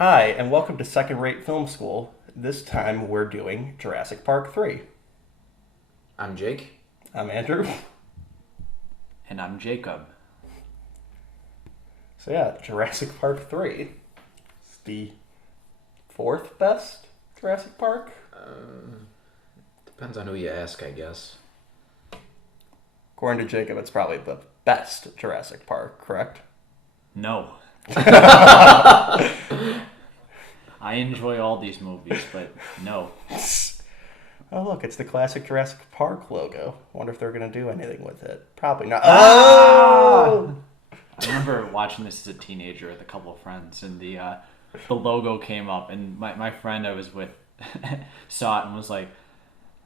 Hi, and welcome to Second Rate Film School. This time we're doing Jurassic Park 3. I'm Jake. I'm Andrew. And I'm Jacob. So yeah, Jurassic Park 3. It's the fourth best Jurassic Park. Depends on who you ask, I guess. According to Jacob, it's probably the best Jurassic Park, correct? No. I enjoy all these movies, but no. Oh look, it's the classic Jurassic Park logo. Wonder if they're going to do anything with it. Probably not. Oh! I remember watching this as a teenager with a couple of friends, and the logo came up, and my friend I was with saw it and was like,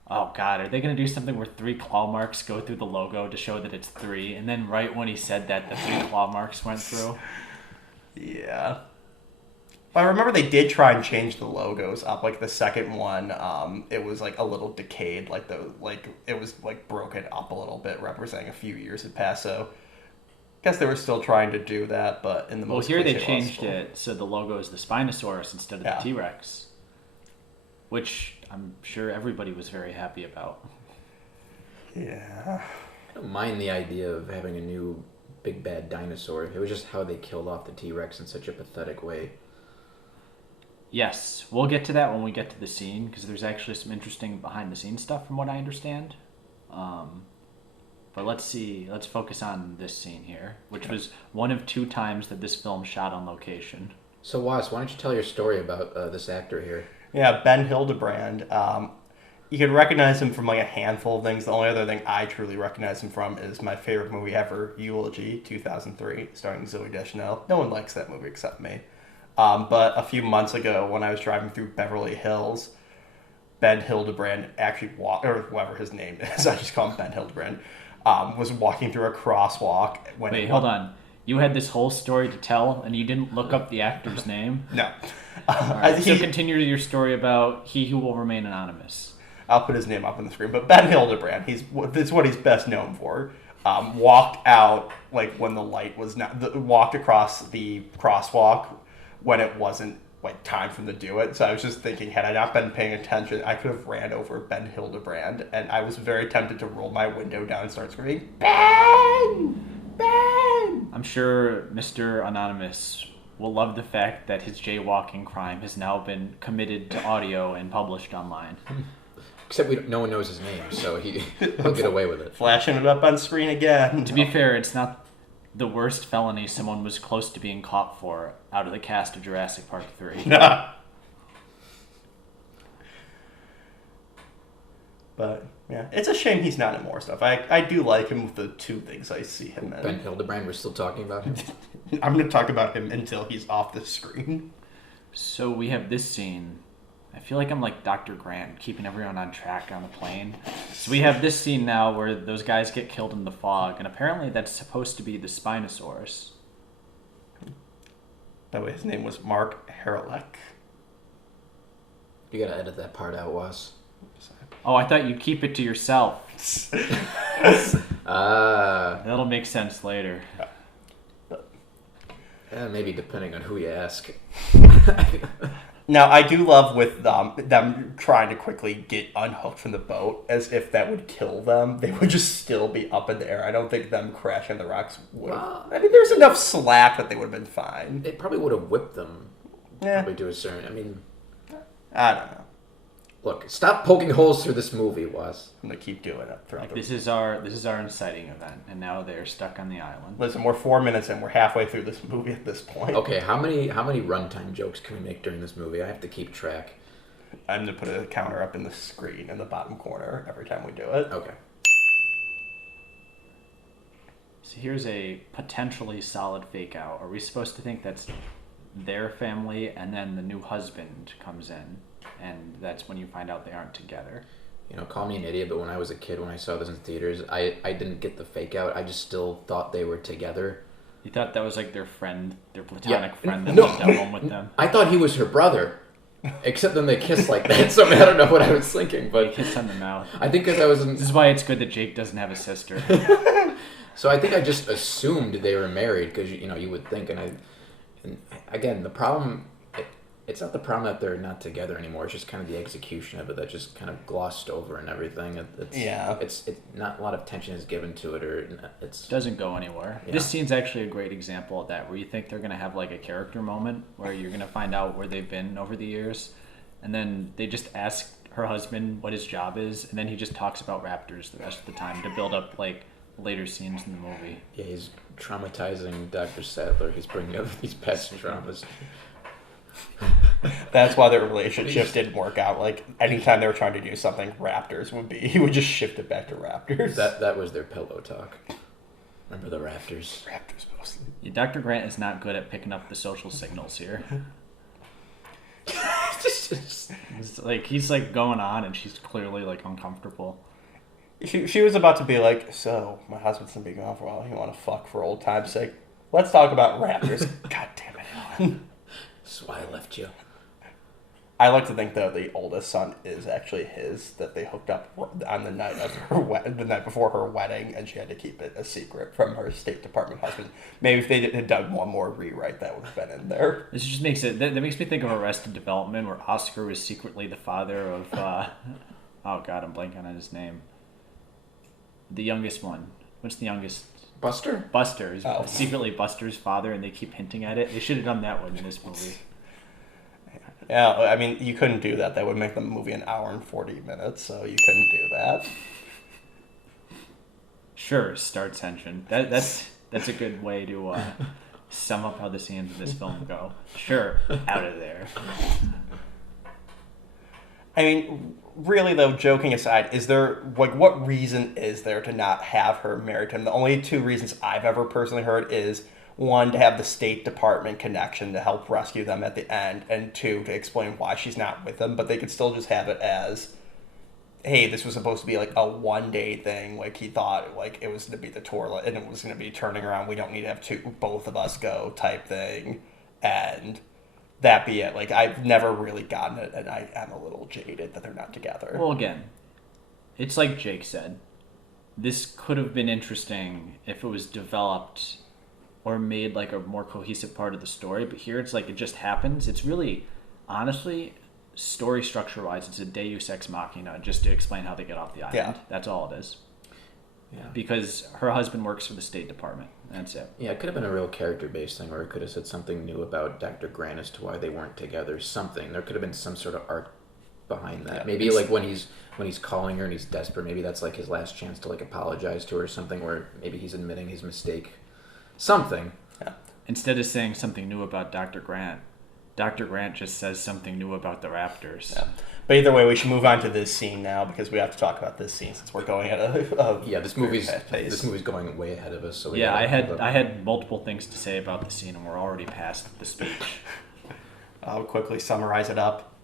oh god, are they going to do something where 3 claw marks go through the logo to show that it's 3? And then right when he said that, the 3 claw marks went through. Yeah. I remember they did try and change the logos up. Like the second one, it was like a little decayed, it was like broken up a little bit, representing a few years had passed. So, I guess they were still trying to do that, but in the most here they cliche changed possible. it so the logo is the Spinosaurus instead of Yeah. the T-Rex, which I'm sure everybody was very happy about. Yeah. I don't mind the idea of having a new big bad dinosaur. It was just how they killed off the T-Rex in such a pathetic way. Yes, we'll get to that when we get to the scene, because there's actually some interesting behind-the-scenes stuff from what I understand. But let's focus on this scene here, which was one of 2 times that this film shot on location. So, Was, why don't you tell your story about this actor here? Yeah, Ben Hildebrand. You could recognize him from like a handful of things. The only other thing I truly recognize him from is my favorite movie ever, Eulogy, 2003, starring Zooey Deschanel. No one likes that movie except me. But a few months ago, when I was driving through Beverly Hills, Ben Hildebrand actually walked, or whoever his name is, I just call him Ben Hildebrand, was walking through a crosswalk. Wait, hold on. You had this whole story to tell, and you didn't look up the actor's name? No. All right, so continue your story about He Who Will Remain Anonymous. I'll put his name up on the screen. But Ben Hildebrand, that's what he's best known for. Walked out like when the light was not, walked across the crosswalk when it wasn't like time for him to do it. So I was just thinking, had I not been paying attention, I could have ran over Ben Hildebrand, and I was very tempted to roll my window down and start screaming, Ben! Ben! I'm sure Mr. Anonymous will love the fact that his jaywalking crime has now been committed to audio and published online. Except no one knows his name, so he'll get away with it. Flashing it up on screen again. To be fair, it's not the worst felony someone was close to being caught for out of the cast of Jurassic Park 3. But, yeah, it's a shame he's not in more stuff. I do like him with the 2 things I see him in. Ben Hildebrand, we're still talking about him? I'm going to talk about him until he's off the screen. So we have this scene. I feel like I'm like Dr. Grant, keeping everyone on track on the plane. So we have this scene now where those guys get killed in the fog, and apparently that's supposed to be the Spinosaurus. That way his name was Mark Harelek. You gotta edit that part out, Was. Oh, I thought you'd keep it to yourself. That'll make sense later. Maybe depending on who you ask. Now, I do love with them trying to quickly get unhooked from the boat, as if that would kill them. They would just still be up in the air. I don't think them crashing the rocks would. I mean, there's enough slack that they would have been fine. It probably would have whipped them. Yeah. Probably to a certain... I mean... I don't know. Look, stop poking holes through this movie, Was. I'm going to keep doing it throughout the... This is our inciting event, and now they're stuck on the island. Listen, we're 4 minutes in. We're halfway through this movie at this point. Okay, how many runtime jokes can we make during this movie? I have to keep track. I'm going to put a counter up in the screen in the bottom corner every time we do it. Okay. So here's a potentially solid fake out. Are we supposed to think that's their family, and then the new husband comes in, and that's when you find out they aren't together? You know, call me an idiot, but when I was a kid, when I saw this in theaters, I didn't get the fake out. I just still thought they were together. You thought that was like their friend, their platonic friend that No. lived at home with them? I thought he was her brother. Except then they kiss like that, so I don't know what I was thinking, They but kiss on the mouth. I think because I was in... This is why it's good that Jake doesn't have a sister. So I think I just assumed they were married, because, you know, you would think, and again, the problem, It's not the problem that they're not together anymore. It's just kind of the execution of it that just kind of glossed over and everything. It's not a lot of attention is given to it, or it's doesn't go anywhere. Yeah. This scene's actually a great example of that, where you think they're gonna have like a character moment where you're gonna find out where they've been over the years, and then they just ask her husband what his job is, and then he just talks about raptors the rest of the time to build up like later scenes in the movie. Yeah, he's traumatizing Dr. Sadler. He's bringing up these past traumas. That's why their relationship didn't work out. Like, anytime they were trying to do something, raptors would be. He would just shift it back to raptors. That was their pillow talk. Remember the raptors? Raptors mostly. Yeah, Dr. Grant is not good at picking up the social signals here. It's like he's like going on, and she's clearly like uncomfortable. She was about to be like, so, my husband's gonna be gone for a while. You want to fuck for old time's sake? Let's talk about raptors. God damn it, Alan. That's why I left you. I like to think, though, the oldest son is actually his, that they hooked up on the night of the night before her wedding, and she had to keep it a secret from her State Department husband. Maybe if they had done one more rewrite, that would have been in there. This just makes it. That makes me think of Arrested Development, where Oscar was secretly the father of. Oh God, I'm blanking on his name. The youngest one. What's the youngest? Buster? Buster is secretly Buster's father, and they keep hinting at it. They should have done that one in this movie. Yeah, I mean, you couldn't do that. That would make the movie an hour and 40 minutes, so you couldn't do that. Sure, start tension. That's a good way to sum up how the scenes of this film go. Sure, out of there. I mean, really though, joking aside, is there, like, what reason is there to not have her married to him? The only two reasons I've ever personally heard is, one, to have the State Department connection to help rescue them at the end, and two, to explain why she's not with them, but they could still just have it as, hey, this was supposed to be like a one-day thing, like he thought, like it was going to be the tour, and it was going to be turning around, we don't need to have both of us go type thing, and that be it. Like, I've never really gotten it, and I am a little jaded that they're not together. Well, again, it's like Jake said. This could have been interesting if it was developed or made like a more cohesive part of the story, but here it's like it just happens. It's really, honestly, story structure-wise, it's a deus ex machina just to explain how they get off the island. Yeah. That's all it is. Yeah. Because her husband works for the State Department. That's it. Yeah, it could have been a real character-based thing, or it could have said something new about Dr. Grant as to why they weren't together. Something. There could have been some sort of arc behind that. Yeah. Maybe like when he's calling her and he's desperate, maybe that's like his last chance to like apologize to her or something, where maybe he's admitting his mistake. Something. Yeah. Instead of saying something new about Dr. Grant just says something new about the Raptors. Yeah. But either way, we should move on to this scene now, because we have to talk about this scene since we're going at a Yeah, this movie's pace. this movie's going way ahead of us. So Yeah, I had multiple things to say about the scene, and we're already past the speech. I'll quickly summarize it up.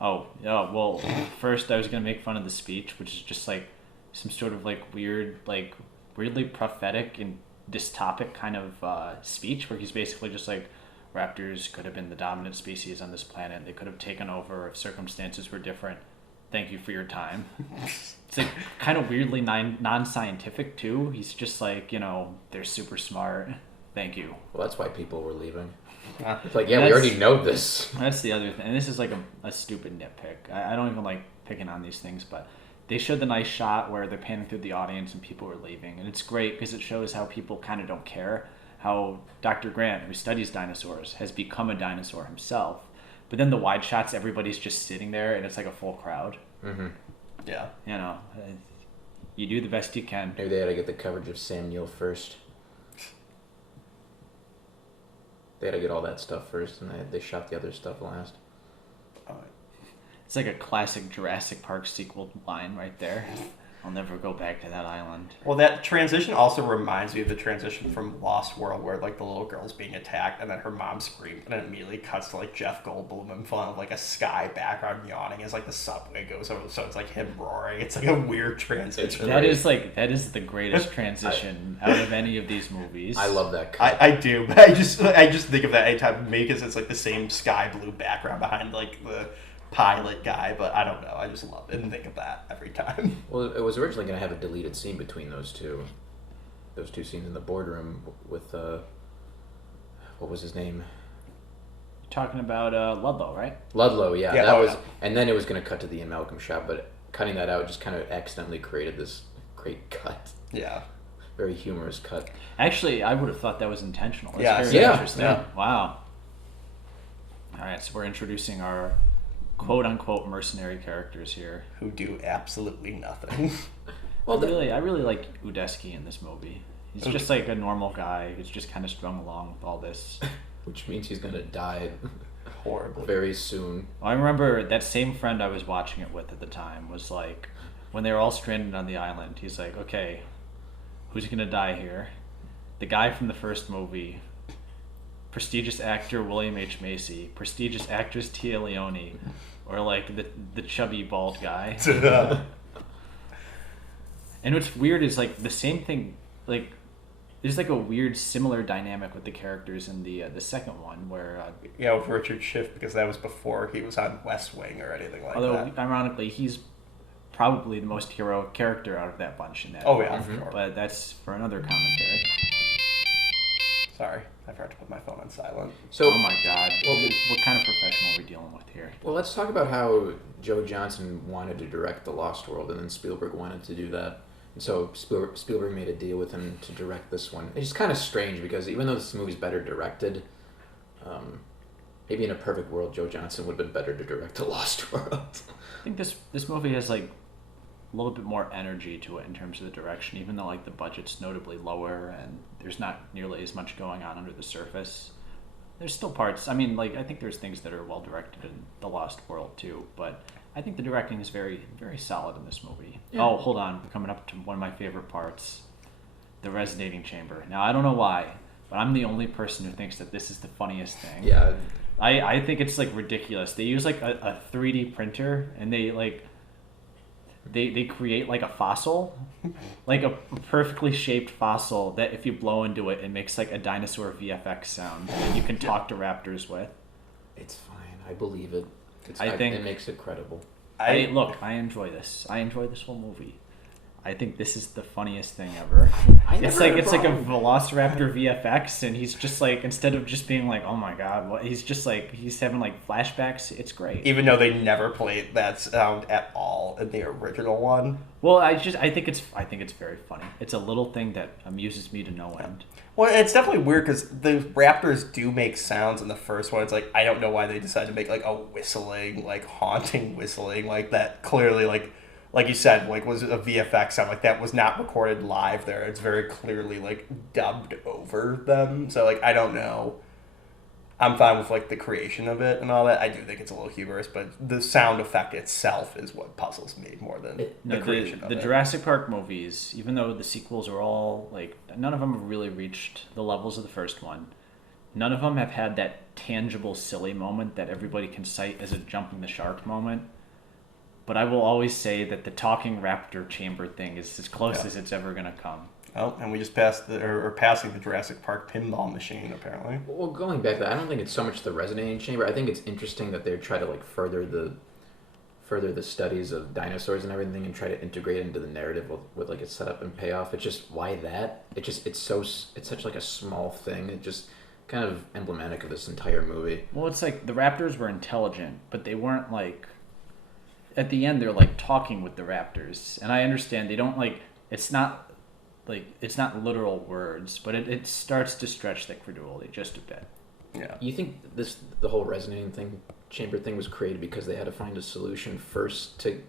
Oh, yeah, well, first I was going to make fun of the speech, which is just like some sort of like weird, like weirdly prophetic and dystopic kind of speech, where he's basically just like, raptors could have been the dominant species on this planet. They could have taken over if circumstances were different. Thank you for your time. It's like kind of weirdly non-scientific too. He's just like, they're super smart. Thank you. Well, that's why people were leaving. Uh, It's like, yeah, we already know this. That's the other thing. And this is like a stupid nitpick. I don't even like picking on these things, but they showed the nice shot where they're panning through the audience and people were leaving. And it's great because it shows how people kind of don't care. How Dr. Grant, who studies dinosaurs, has become a dinosaur himself. But then the wide shots, everybody's just sitting there and it's like a full crowd. Mm-hmm. yeah. You do the best you can. Maybe they had to get the coverage of Sam Neill first. They had to get all that stuff first, and they shot the other stuff last. It's like a classic Jurassic Park sequel line right there. I'll never go back to that island. Well, that transition also reminds me of the transition from Lost World, where like the little girl's being attacked, and then her mom screams, and it immediately cuts to like Jeff Goldblum in front of like a sky background yawning as like the subway goes over. So it's like him roaring. It's like a weird transition. That is the greatest transition out of any of these movies. I love that cut. I do, but I just think of that anytime because it's like the same sky blue background behind like the pilot guy, but I don't know. I just love it and think of that every time. Well, it was originally going to have a deleted scene between those two scenes in the boardroom with what was his name? talking about Ludlow, right? Ludlow, yeah. That was, and then it was going to cut to the Amalgam shot, but cutting that out just kind of accidentally created this great cut. Yeah. Very humorous cut. Actually, I would have thought that was intentional. That's very interesting. Yeah. Wow. All right, so we're introducing our quote-unquote mercenary characters here. Who do absolutely nothing. Well, I really like Udesky in this movie. He's just like a normal guy who's just kind of strung along with all this. Which means he's going to die horribly very soon. I remember that same friend I was watching it with at the time was like, when they were all stranded on the island, he's like, okay, who's going to die here? The guy from the first movie, prestigious actor William H. Macy, prestigious actress Tia Leone, or like the chubby bald guy. And what's weird is like the same thing, like there's like a weird similar dynamic with the characters in the second one where with Richard Schiff, because that was before he was on West Wing or anything like that. Although ironically he's probably the most heroic character out of that bunch in that. Oh yeah, for sure. But that's for another commentary. Sorry, I forgot to put my phone on silent. So, oh my god, what kind of professional are we dealing with here? Well, let's talk about how Joe Johnston wanted to direct The Lost World, and then Spielberg wanted to do that. And so Spielberg made a deal with him to direct this one. It's kind of strange because even though this movie's better directed, maybe in a perfect world, Joe Johnston would have been better to direct The Lost World. I think this movie has like a little bit more energy to it in terms of the direction, even though like the budget's notably lower and there's not nearly as much going on under the surface. There's still parts. I mean, like I think there's things that are well directed in The Lost World too, but I think the directing is very, very solid in this movie. Yeah. Oh, hold on, we're coming up to one of my favorite parts, the resonating chamber. Now I don't know why, but I'm the only person who thinks that this is the funniest thing. Yeah. I think it's like ridiculous. They use like a 3D printer and they like they create like a fossil, like a perfectly shaped fossil that if you blow into it, it makes like a dinosaur VFX sound that you can talk to raptors with. It's fine. I believe it. I think it makes it credible. I enjoy this. I enjoy this whole movie. I think this is the funniest thing ever. It's like a Velociraptor VFX, and he's just like, instead of just being like, oh my god, what, he's just like, he's having like flashbacks. It's great. Even though they never played that sound at all in the original one. Well, I think it's very funny. It's a little thing that amuses me to no end. Well, it's definitely weird because the raptors do make sounds in the first one. It's like, I don't know why they decided to make like a whistling, like haunting whistling, like that clearly like you said, like was a VFX sound, like that was not recorded live there. It's very clearly like dubbed over them. So like I don't know. I'm fine with like the creation of it and all that. I do think it's a little humorous, but the sound effect itself is what puzzles me more than the creation of it. The Jurassic Park movies, even though the sequels are all like, none of them have really reached the levels of the first one. None of them have had that tangible silly moment that everybody can cite as a jumping the shark moment. But I will always say that the talking raptor chamber thing is as close as it's ever going to come. Oh, and we just passed passing the Jurassic Park pinball machine, apparently. Well, going back to that, I don't think it's so much the resonating chamber. I think it's interesting that they try to like further the studies of dinosaurs and everything and try to integrate it into the narrative with like its setup and payoff. It's just, why that? It's such like a small thing. It just kind of emblematic of this entire movie. Well, it's like the raptors were intelligent, but they weren't like, at the end they're like talking with the raptors, and I understand they don't like, it's not literal words, but it starts to stretch the credulity just a bit. Yeah. You think the whole resonating chamber thing was created because they had to find a solution first to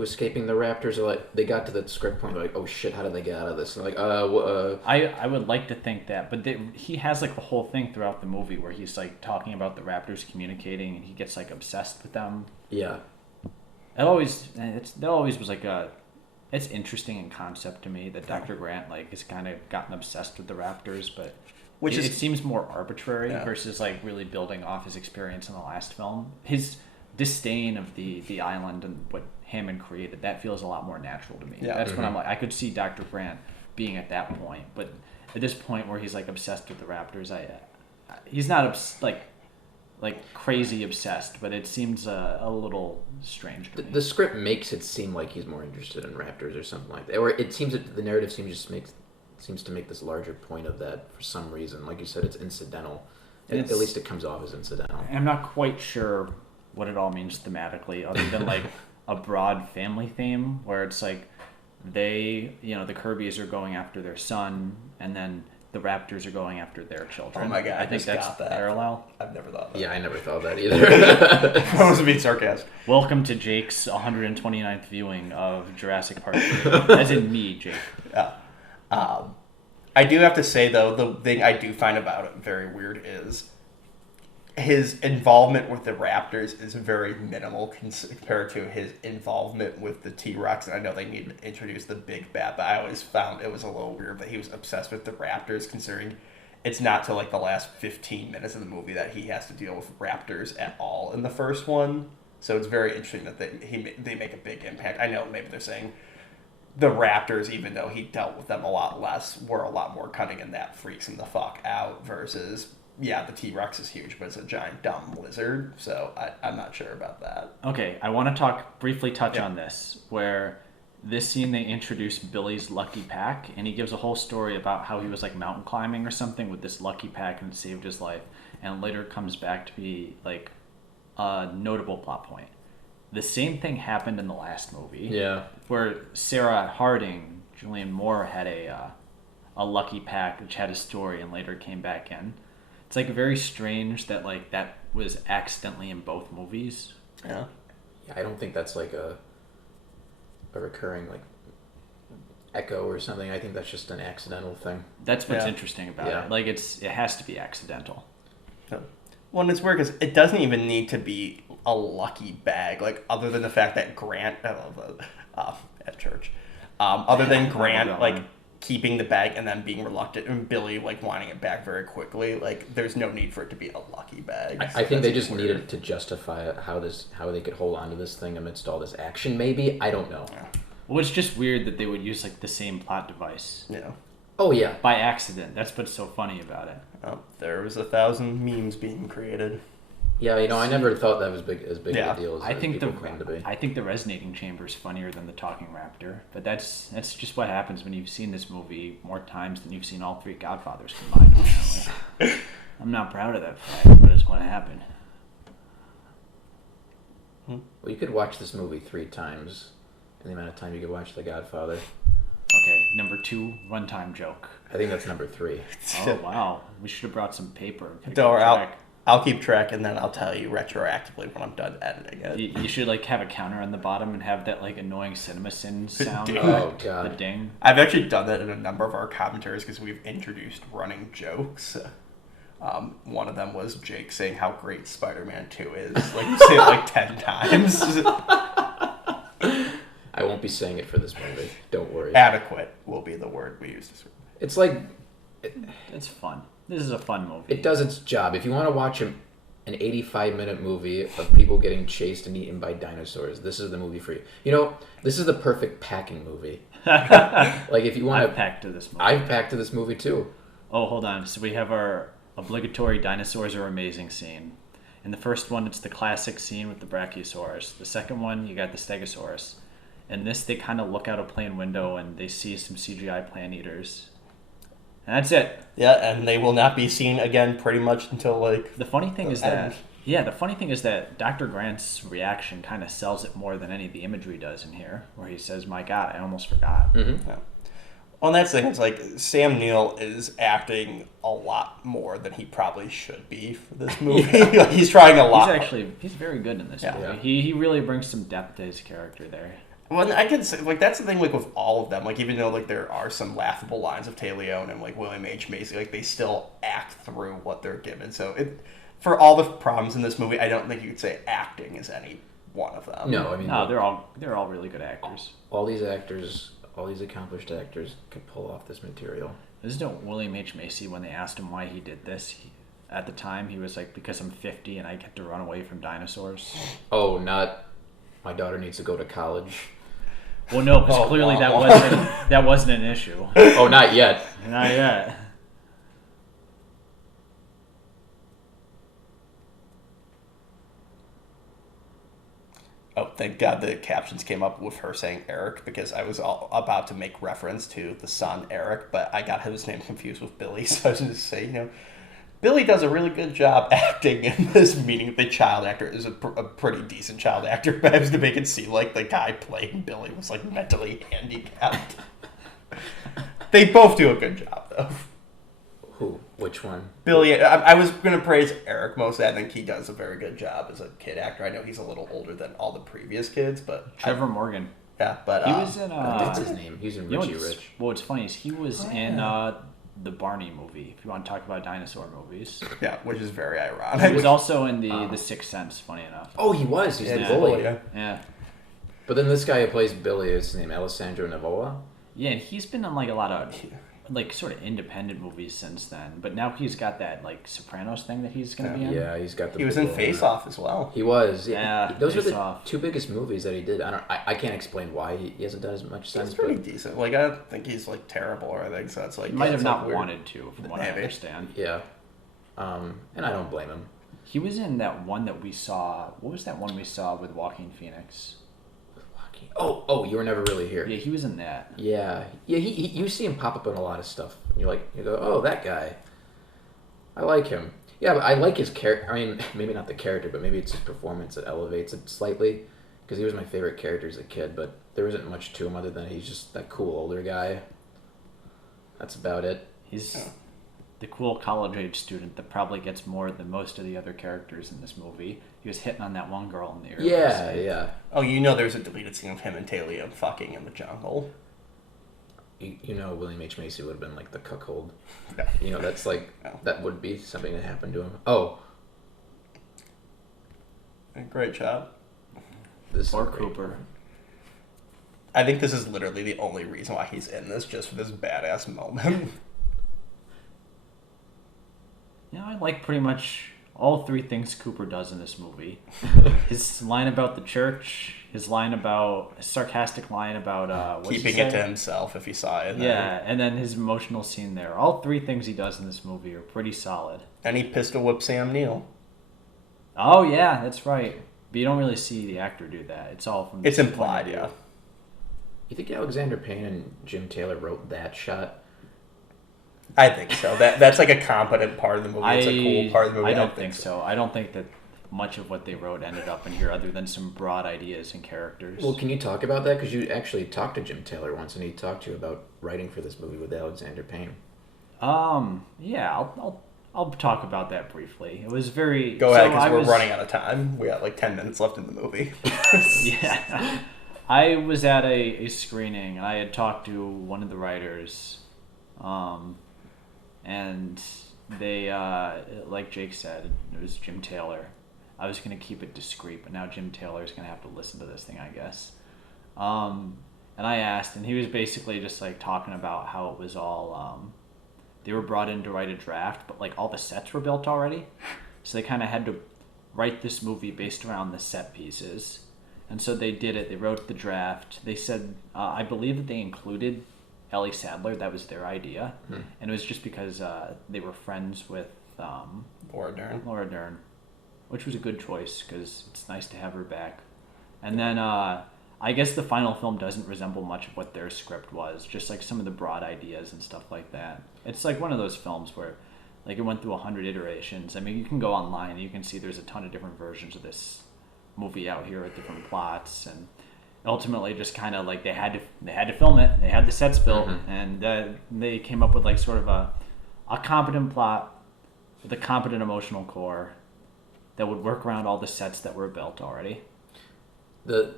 escaping the raptors, or like they got to the script point like, oh shit, how did they get out of this? And like, I would like to think that, but he has like a whole thing throughout the movie where he's like talking about the raptors communicating, and he gets like obsessed with them. Yeah. That always was like it's interesting in concept to me that Dr. Grant like has kind of gotten obsessed with the raptors, but it seems more arbitrary versus like really building off his experience in the last film. His disdain of the island and what Hammond created, that feels a lot more natural to me. Yeah. That's when I'm like, I could see Dr. Grant being at that point, but at this point where he's like obsessed with the raptors, he's not like crazy obsessed, but it seems a little strange to me. The script makes it seem like he's more interested in raptors or something like that, or it seems that the narrative seems to make this larger point of that for some reason. Like you said, it's incidental, At least it comes off as incidental. I'm not quite sure what it all means thematically, other than like a broad family theme where it's like the Kirby's are going after their son, and then the Raptors are going after their children. Oh my god, I think that's got that. parallel. I've never thought that. Yeah, I never thought that either. That was being sarcastic. Welcome to Jake's 129th viewing of Jurassic Park. As in me, Jake. Yeah. I do have to say, though, the thing I do find about it very weird is his involvement with the Raptors is very minimal compared to his involvement with the T-Rex. And I know they need to introduce the big bad, but I always found it was a little weird that he was obsessed with the Raptors, considering it's not till like the last 15 minutes of the movie that he has to deal with Raptors at all in the first one. So it's very interesting that they make a big impact. I know maybe they're saying the Raptors, even though he dealt with them a lot less, were a lot more cunning, and that freaks him the fuck out versus, yeah, the T-Rex is huge, but it's a giant dumb lizard, so I'm not sure about that. Okay, I want to briefly touch on this, where this scene they introduce Billy's lucky pack, and he gives a whole story about how he was like mountain climbing or something with this lucky pack and it saved his life, and later comes back to be like a notable plot point. The same thing happened in the last movie. Yeah. Where Sarah Harding, Julianne Moore, had a lucky pack which had a story and later came back in. It's like very strange that like that was accidentally in both movies. Yeah. Yeah, I don't think that's like a recurring like echo or something. I think that's just an accidental thing. That's what's interesting about it. Like it has to be accidental. Yeah. Well, and it's weird because it doesn't even need to be a lucky bag, like other than the fact that Grant at church, other than Grant like keeping the bag and then being reluctant, and Billy like wanting it back very quickly, like there's no need for it to be a lucky bag. I think they just needed to justify how they could hold on to this thing amidst all this action. Maybe, I don't know. Yeah. Well, it's just weird that they would use like the same plot device. Yeah. Oh yeah. By accident. That's what's so funny about it. There was 1,000 memes being created. Yeah, I never thought that was as big of a deal as people claim to be. I think the resonating chamber is funnier than the talking raptor, but that's just what happens when you've seen this movie more times than you've seen all three Godfathers combined. Apparently. I'm not proud of that fact, but it's what happened. Well, you could watch this movie 3 times in the amount of time you could watch The Godfather. Okay, number 2, runtime joke. I think that's number 3. Oh wow, we should have brought some paper. I'll keep track, and then I'll tell you retroactively when I'm done editing it. You should like have a counter on the bottom and have that like annoying CinemaSin sound. Ding. Oh god, the ding. I've actually done that in a number of our commentaries because we've introduced running jokes. One of them was Jake saying how great Spider-Man 2 is. Like, you say it like 10 times. I won't be saying it for this movie. Don't worry. Adequate will be the word we use. It's like... It's fun. This is a fun movie. It does its job. If you want to watch an 85-minute movie of people getting chased and eaten by dinosaurs, this is the movie for you. You know, this is the perfect packing movie. Like, if you want I've packed to this movie. I've packed to this movie, too. Oh, hold on. So we have our obligatory dinosaurs are amazing scene. In the first one, it's the classic scene with the Brachiosaurus. The second one, you got the Stegosaurus. In this, they kind of look out a plane window and they see some CGI plant eaters. And that's it. Yeah, and they will not be seen again pretty much until, like... The funny thing is that Dr. Grant's reaction kind of sells it more than any of the imagery does in here, where he says, "My God, I almost forgot." Mm-hmm. Yeah. Well, and that's the thing. It's like Sam Neill is acting a lot more than he probably should be for this movie. Like, he's trying a lot. He's very good in this Yeah. movie. He really brings some depth to his character there. Well, I can say, like, that's the thing, like, with all of them. Like, even though, like, there are some laughable lines of Tay Leone and, like, William H. Macy, like, they still act through what they're given. So, for all the problems in this movie, I don't think you could say acting is any one of them. No, I mean... No, they're all really good actors. All these actors, all these accomplished actors could pull off this material. Isn't it William H. Macy, when they asked him why he did this, at the time, he was like, because I'm 50 and I get to run away from dinosaurs. Oh, not... My daughter needs to go to college. Well, no, because clearly that wasn't an issue. Oh, not yet. Not yet. Oh, thank God the captions came up with her saying Eric, because I was about to make reference to the son Eric, but I got his name confused with Billy, so I was going to say, Billy does a really good job acting in this, meaning the child actor is a pretty decent child actor, but I was to make it seem like the guy playing Billy was like mentally handicapped. They both do a good job, though. Who? Which one? Billy, I was going to praise Eric most. I think he does a very good job as a kid actor. I know he's a little older than all the previous kids, but... Trevor Morgan. Yeah, but... He was in... What's his name? He was in Richie Rich. What's funny is he was in the Barney movie, if you want to talk about dinosaur movies. Yeah, which is very ironic. He was also in the Sixth Sense, funny enough. Oh, he was. He's the Yeah, bully. Yeah. But then this guy who plays Billy is his name, Alessandro Nivola. Yeah, and he's been in like a lot of like sort of independent movies since then. But now he's got that like Sopranos thing that he's gonna be in. Yeah, he's got the. He was in Face Off as well. He was. Yeah, those are Face the Off. two biggest movies that he did. I can't explain why he hasn't done as much since. He's pretty decent. Like, I don't think he's like terrible or anything. So it's like He might have it's not like weird. wanted to, from what I understand. Yeah, and I don't blame him. He was in that one that we saw. What was that one we saw with Joaquin Phoenix? Oh, You Were Never Really Here. Yeah, he was in that. Yeah. He you see him pop up in a lot of stuff. And you go, oh, that guy. I like him. Yeah, but I like his character. I mean, maybe not the character, but maybe it's his performance that elevates it slightly. Because he was my favorite character as a kid, but there isn't much to him other than he's just that cool older guy. That's about it. He's the cool college-age student that probably gets more than most of the other characters in this movie. He was hitting on that one girl in the early Yeah. Oh, you know there's a deleted scene of him and Talia fucking in the jungle. You know William H. Macy would have been like the cuckold. Yeah. You know, that's like, No. that would be something that happened to him. Oh. Great job. This Or is great. Cooper. I think this is literally the only reason why he's in this, just for this badass moment. You know, I like pretty much all three things Cooper does in this movie. His line about the church, his sarcastic line about what's Keeping he it say? to himself if he saw it. Yeah, and then his emotional scene there. All three things he does in this movie are pretty solid. And he pistol whipped Sam Neill. Oh yeah, that's right. But you don't really see the actor do that. It's all from. It's this point implied, of view. yeah. You think Alexander Payne and Jim Taylor wrote that shot? I think so. That's like a competent part of the movie. It's a cool part of the movie. I don't think so. I don't think that much of what they wrote ended up in here, other than some broad ideas and characters. Well, can you talk about that? Because you actually talked to Jim Taylor once, and he talked to you about writing for this movie with Alexander Payne. Yeah, I'll talk about that briefly. It was very. Go ahead, because we're running out of time. We got like 10 minutes left in the movie. Yeah. I was at a screening, and I had talked to one of the writers, and they, like Jake said, it was Jim Taylor. I was going to keep it discreet, but now Jim Taylor's going to have to listen to this thing, I guess. And I asked, and he was basically just like talking about how it was all, they were brought in to write a draft, but like all the sets were built already. So they kind of had to write this movie based around the set pieces. And so they did it. They wrote the draft. They said, I believe that they included Ellie Sadler. That was their idea. And it was just because they were friends with Laura Dern, which was a good choice because it's nice to have her back. And then I guess the final film doesn't resemble much of what their script was, just like some of the broad ideas and stuff like that. It's like one of those films where like it went through 100 iterations. I mean, you can go online and you can see there's a ton of different versions of this movie out here with different plots, and ultimately just kind of like they had to film it. They had the sets built, and they came up with like sort of a competent plot with a competent emotional core that would work around all the sets that were built already. The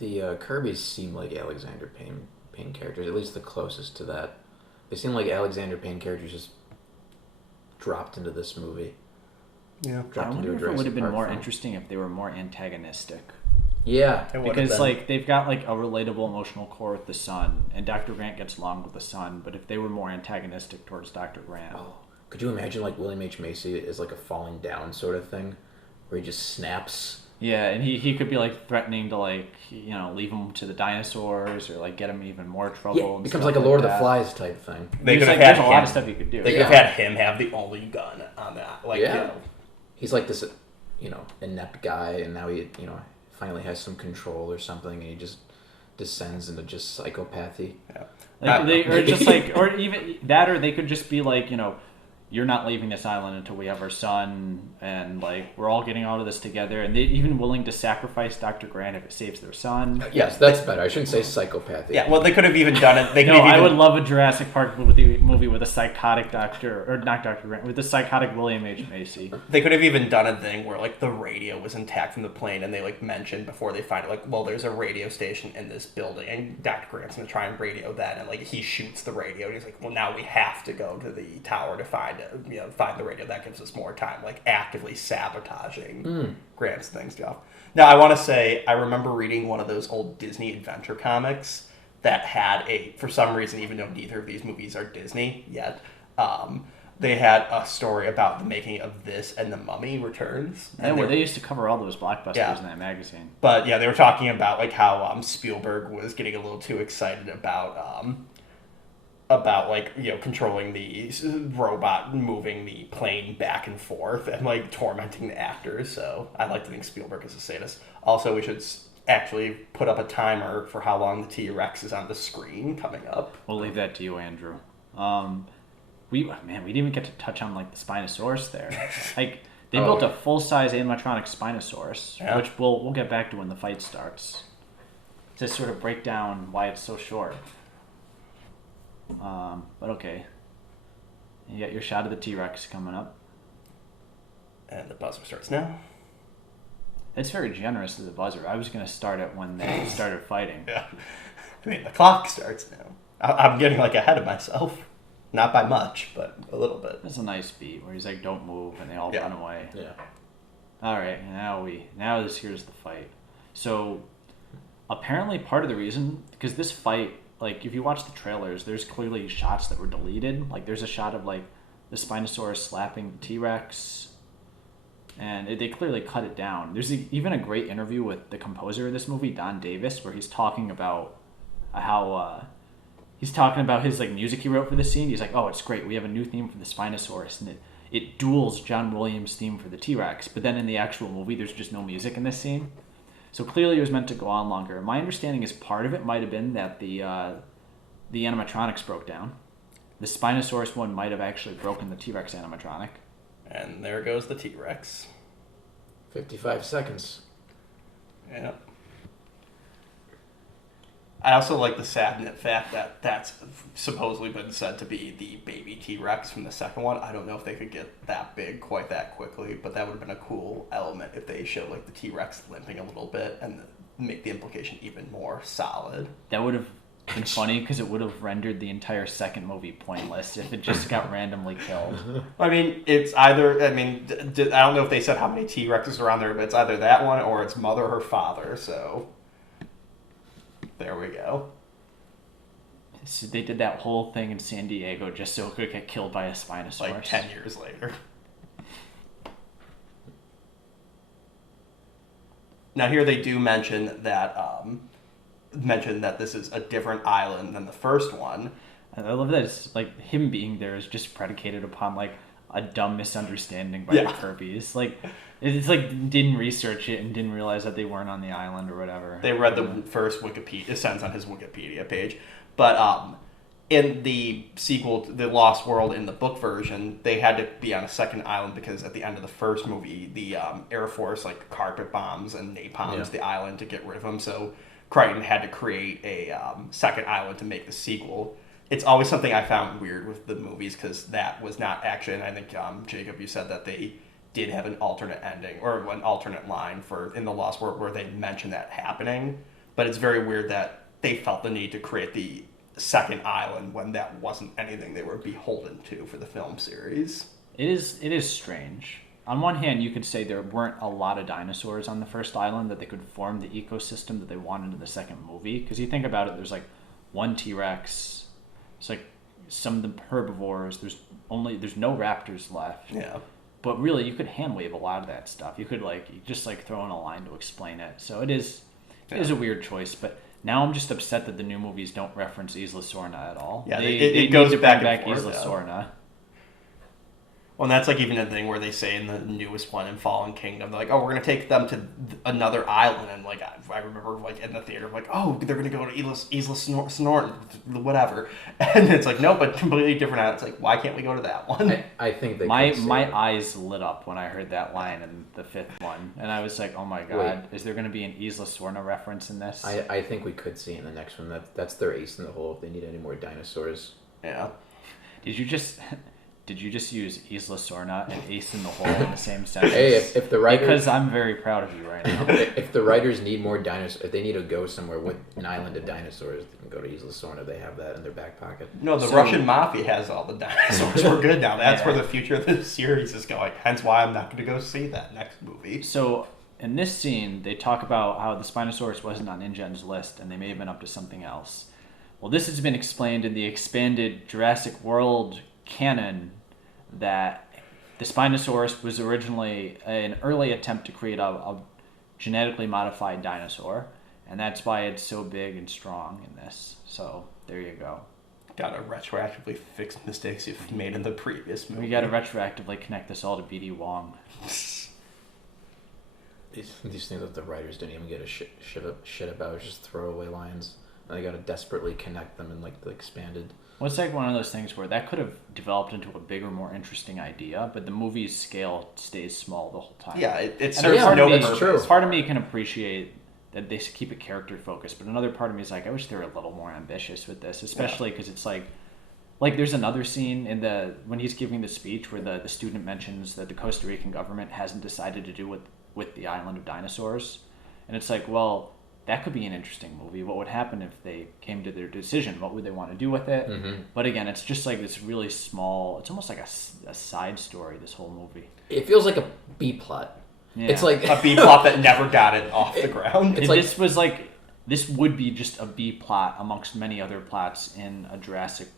Kirbys seem like Alexander Payne characters, at least the closest to that. They seem like Alexander Payne characters just dropped into this movie. Yeah. I wonder if it would have been more interesting if they were more antagonistic. Yeah. Because like they've got like a relatable emotional core with the son, and Dr. Grant gets along with the son, but if they were more antagonistic towards Dr. Grant. Oh, could you imagine like William H. Macy is like a falling down sort of thing, where he just snaps? Yeah, and he could be like threatening to like, you know, leave him to the dinosaurs or like get him even more trouble. Yeah, and becomes stuff like a Lord of that. the Flies type thing. They could have there's had a lot him. of stuff you could do. They could have had him have the only gun on that. Like, Yeah. you know. He's like this, inept guy, and now he, finally has some control or something, and he just descends into just psychopathy. Yeah. Like, or just like, or even that, or they could just be like, you you're not leaving this island until we have our son, and like we're all getting out of this together, and they're even willing to sacrifice Dr. Grant if it saves their son. Yes, that's better. I shouldn't say psychopathy. Yeah, well, they could have even done it. They could No, have I even, would love a Jurassic Park movie with a psychotic doctor, or not Dr. Grant, with a psychotic William H. Macy. They could have even done a thing where like the radio was intact from the plane, and they like mentioned before they find it, like, well, there's a radio station in this building, and Dr. Grant's gonna try and radio that, and like he shoots the radio, and he's like, well, now we have to go to the tower to find the radio. That gives us more time, like actively sabotaging Grant's things off. Now, I want to say, I remember reading one of those old Disney adventure comics that had for some reason, even though neither of these movies are Disney yet, they had a story about the making of this and The Mummy Returns. And They used to cover all those blockbusters in that magazine. But yeah, they were talking about like how Spielberg was getting a little too excited about like, controlling the robot moving the plane back and forth and like tormenting the actors. So I like to think Spielberg is a sadist. Also, we should actually put up a timer for how long the T-Rex is on the screen coming up. We'll leave that to you, Andrew. We didn't even get to touch on like the Spinosaurus there. Like they built a full-size animatronic Spinosaurus, which we'll get back to when the fight starts, to sort of break down why it's so short. But okay. You got your shot of the T-Rex coming up. And the buzzer starts now. It's very generous to the buzzer. I was going to start it when they started fighting. Yeah. I mean, the clock starts now. I'm getting like ahead of myself. Not by much, but a little bit. That's a nice beat where he's like, don't move, and they all run away. Yeah. All right, here's the fight. So apparently part of the reason, because this fight, like if you watch the trailers, there's clearly shots that were deleted. Like there's a shot of like the Spinosaurus slapping the T-Rex, and they clearly cut it down. There's even a great interview with the composer of this movie, Don Davis, where he's talking about how he's talking about his like music he wrote for the scene. He's like, oh, it's great. We have a new theme for the Spinosaurus, and it duels John Williams' theme for the T-Rex. But then in the actual movie, there's just no music in this scene. So clearly it was meant to go on longer. My understanding is part of it might have been that the animatronics broke down. The Spinosaurus one might have actually broken the T-Rex animatronic. And there goes the T-Rex. 55 seconds. Yeah. I also like the sad fact that that's supposedly been said to be the baby T-Rex from the second one. I don't know if they could get that big quite that quickly, but that would have been a cool element if they showed like the T-Rex limping a little bit and make the implication even more solid. That would have been funny because it would have rendered the entire second movie pointless if it just got randomly killed. I mean, it's either, I don't know if they said how many T-Rexes are on there, but it's either that one or it's mother or father, so there we go. So they did that whole thing in San Diego just so it could get killed by a Spinosaurus. Like 10 years later. Now here they do mention that this is a different island than the first one. I love that it's like him being there is just predicated upon like a dumb misunderstanding by the Kirby's. Like it's like didn't research it and didn't realize that they weren't on the island or whatever. They read the first Wikipedia, it sends on his Wikipedia page. But in the sequel, The Lost World, in the book version, they had to be on a second island because at the end of the first movie, the Air Force like carpet bombs and napalms the island to get rid of them. So Crichton had to create a second island to make the sequel. It's always something I found weird with the movies because that was not actually, and I think Jacob, you said that they did have an alternate ending or an alternate line for in The Lost World where they mentioned that happening. But it's very weird that they felt the need to create the second island when that wasn't anything they were beholden to for the film series. It is strange. On one hand, you could say there weren't a lot of dinosaurs on the first island that they could form the ecosystem that they wanted in the second movie. Because you think about it, there's like one T-Rex, it's like some of the herbivores, there's no raptors left. Yeah. But really, you could hand wave a lot of that stuff. You could just throw in a line to explain it. So it is a weird choice, but now I'm just upset that the new movies don't reference Isla Sorna at all. Yeah, they goes need to back bring and back forth, Isla Sorna. Well, and that's like even a thing where they say in the newest one in Fallen Kingdom, they're like, oh, we're gonna take them to another island, and like I remember like in the theater, like, oh, they're gonna go to Isla Snort, whatever, and it's like no, but completely different island. It's like why can't we go to that one? I think they my eyes lit up when I heard that line in the 5th one, and I was like, oh my god, is there gonna be an Isla Sorna reference in this? I think we could see in the next one that's their ace in the hole if they need any more dinosaurs. Yeah. Did you just use Isla Sorna and Ace in the Hole in the same sentence? Hey, if the writers... Because I'm very proud of you right now. If the writers need more dinosaurs, if they need to go somewhere with an island of dinosaurs, they can go to Isla Sorna. They have that in their back pocket. No, the Russian mafia has all the dinosaurs. We're good now. That's where the future of the series is going. Hence why I'm not going to go see that next movie. So in this scene, they talk about how the Spinosaurus wasn't on InGen's list, and they may have been up to something else. Well, this has been explained in the expanded Jurassic World canon that the Spinosaurus was originally an early attempt to create a genetically modified dinosaur, and that's why it's so big and strong in this. So there you go. Gotta retroactively fix mistakes you've made in the previous movie. We gotta retroactively connect this all to B.D. Wong. These things that the writers didn't even get a shit about, just throwaway lines. And they gotta desperately connect them in like the expanded. Well, it's like one of those things where that could have developed into a bigger, more interesting idea, but the movie's scale stays small the whole time. Yeah, it And serves part no of me- purpose. Part of me can appreciate that they keep it character focused, but another part of me is like, I wish they were a little more ambitious with this, especially because it's like there's another scene in when he's giving the speech where the student mentions that the Costa Rican government hasn't decided to do with the island of dinosaurs, and it's like, well, that could be an interesting movie. What would happen if they came to their decision? What would they want to do with it? Mm-hmm. But again, it's just like this really small, it's almost like a side story, this whole movie. It feels like a B plot. Yeah. It's like A B plot that never got it off the ground. This would be just a B plot amongst many other plots in a Jurassic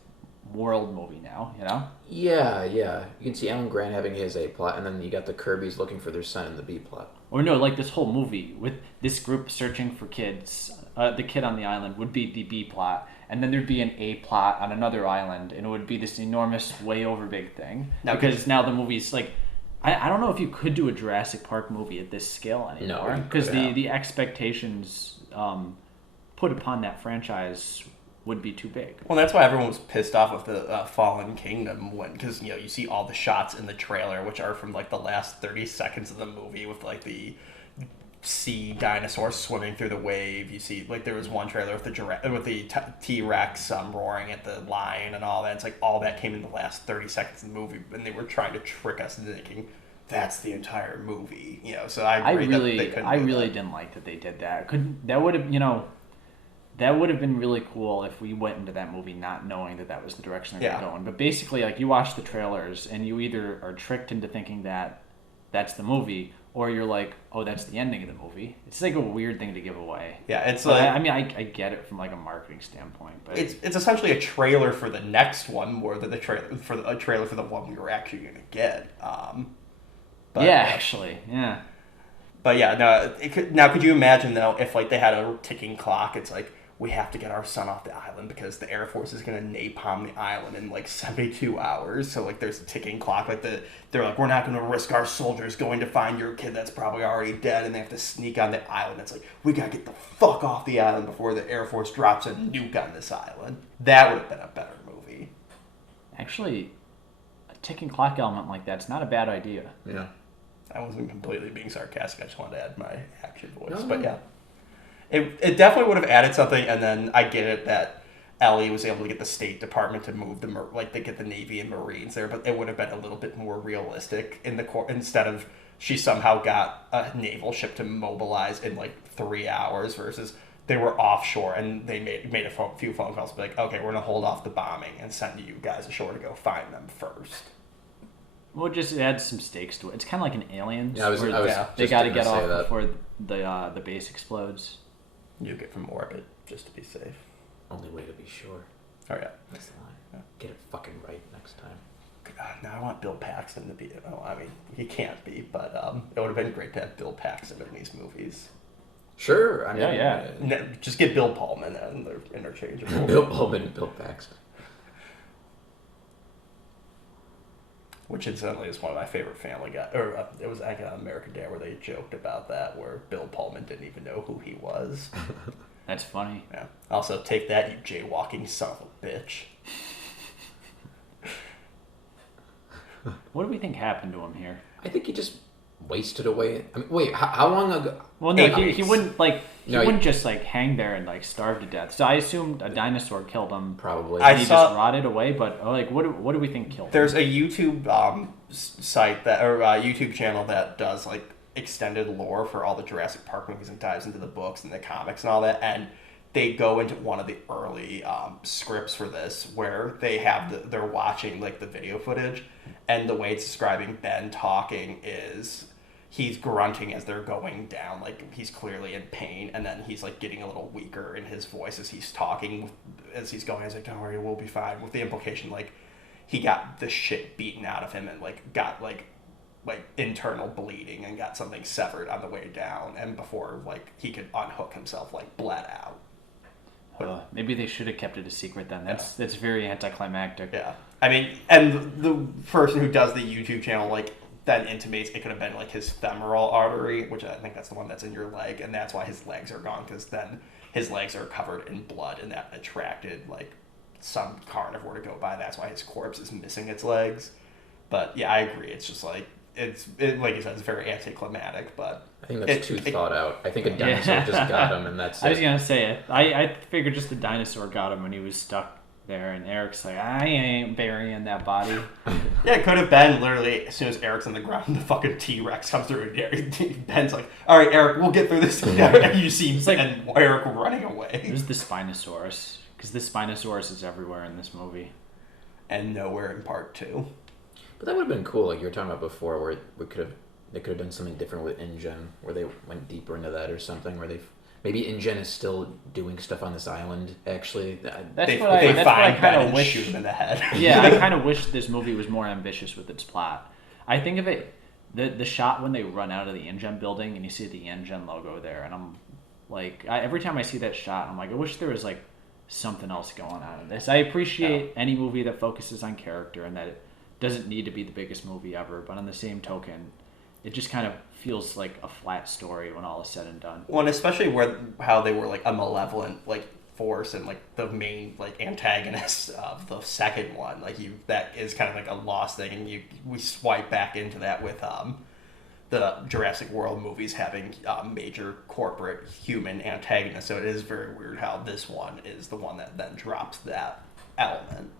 World movie now, you know? Yeah. You can see Alan Grant having his A plot, and then you got the Kirbys looking for their son in the B plot. Or no, like this whole movie with this group searching for kids. The kid on the island would be the B plot, and then there'd be an A plot on another island, and it would be this enormous, way over big thing. Because now the movie's like, I don't know if you could do a Jurassic Park movie at this scale anymore. Because the expectations put upon that franchise would be too big. Well, that's why everyone was pissed off with the Fallen Kingdom because you see all the shots in the trailer, which are from like the last 30 seconds of the movie with like the sea dinosaur swimming through the wave. You see like there was one trailer with the T-Rex roaring at the lion and all that. It's like all that came in the last 30 seconds of the movie, and they were trying to trick us into thinking that's the entire movie. So I agree that they couldn't. I really didn't like that they did that. That would have been really cool if we went into that movie not knowing that was the direction they were going. But basically, like, you watch the trailers and you either are tricked into thinking that that's the movie, or you're like, oh, that's the ending of the movie. It's like a weird thing to give away. Yeah, it's like... I get it from like a marketing standpoint, but it's essentially a trailer for the next one more than a trailer for the one we were actually going to get. Actually. But yeah, no. Could you imagine though if like they had a ticking clock? It's like, we have to get our son off the island because the Air Force is going to napalm the island in like 72 hours. So like there's a ticking clock. Like they're like, we're not going to risk our soldiers going to find your kid that's probably already dead, and they have to sneak on the island. It's like, we got to get the fuck off the island before the Air Force drops a nuke on this island. That would have been a better movie. Actually, a ticking clock element like that's not a bad idea. Yeah. I wasn't completely being sarcastic. I just wanted to add my action voice. No. But yeah. It definitely would have added something, and then I get it that Ellie was able to get the State Department to move they get the Navy and Marines there, but it would have been a little bit more realistic instead of she somehow got a naval ship to mobilize in like 3 hours versus they were offshore and they made a few phone calls, be like, okay, we're gonna hold off the bombing and send you guys ashore to go find them first. Well, just add some stakes to it. It's kind of like an Aliens. They got to get off before the base explodes. You get from orbit just to be safe. Only way to be sure. Oh yeah. That's the line. Yeah. Get it fucking right next time. God, now I want Bill Paxton to be. Oh, I mean, he can't be, but it would have been great to have Bill Paxton in these movies. Sure. I mean, just get Bill Pullman, and they're interchangeable. Bill Pullman and Bill Paxton. Which incidentally is one of my favorite Family Guy, or it was like American Dad where they joked about that, where Bill Pullman didn't even know who he was. That's funny. Yeah. Also, take that, you jaywalking son of a bitch. What do we think happened to him here? I think he just wasted away. I mean, wait, how long ago? Well, no, Hey, he wouldn't like No, wouldn't just like hang there and like starve to death. So I assumed a dinosaur killed him. Probably. I He saw- just rotted away. But like, what do we think killed him? There's a YouTube site that, or YouTube channel that does like extended lore for all the Jurassic Park movies and dives into the books and the comics and all that, and they go into one of the early scripts for this where they have they're watching like the video footage, and the way it's describing Ben talking is he's grunting as they're going down, like he's clearly in pain, and then he's like getting a little weaker in his voice as he's talking, as he's going. He's like, "Don't worry, we'll be fine," with the implication like he got the shit beaten out of him and like got like internal bleeding and got something severed on the way down, and before like he could unhook himself, like bled out. Maybe they should have kept it a secret then. That's very anticlimactic. Yeah, I mean, and the person who does the YouTube channel like then intimates it could have been like his femoral artery, which I think that's the one that's in your leg, and that's why his legs are gone, because then his legs are covered in blood, and that attracted like some carnivore to go by. That's why his corpse is missing its legs. But yeah, I agree. It's just like like you said, it's very anticlimactic, but I think that's too thought out. I think a dinosaur just got him, and that's it. I was gonna say it. I figured just the dinosaur got him when he was stuck there, and Eric's like, I ain't burying that body. Yeah, it could have been literally as soon as Eric's on the ground, the fucking T-Rex comes through, and Ben's like, "All right, Eric, we'll get through this." And you see and Eric running away. It was the Spinosaurus, because the Spinosaurus is everywhere in this movie. And nowhere in part 2. But that would have been cool, like you were talking about before, where they could have done something different with InGen, where they went deeper into that or something, where maybe InGen is still doing stuff on this island. Actually, They I find kind Ben of and wish. shoot him in the head. Yeah, I kind of wish this movie was more ambitious with its plot. I think of it, the shot when they run out of the InGen building and you see the InGen logo there, and I'm like, every time I see that shot, I'm like, I wish there was like something else going on in this. I appreciate any movie that focuses on character and that it doesn't need to be the biggest movie ever, but on the same token, it just kind of feels like a flat story when all is said and done. Well, and especially how they were like a malevolent like force and like the main like antagonist of the second one, like that is kind of like a lost thing, and we swipe back into that with the Jurassic World movies having major corporate human antagonists. So it is very weird how this one is the one that then drops that element.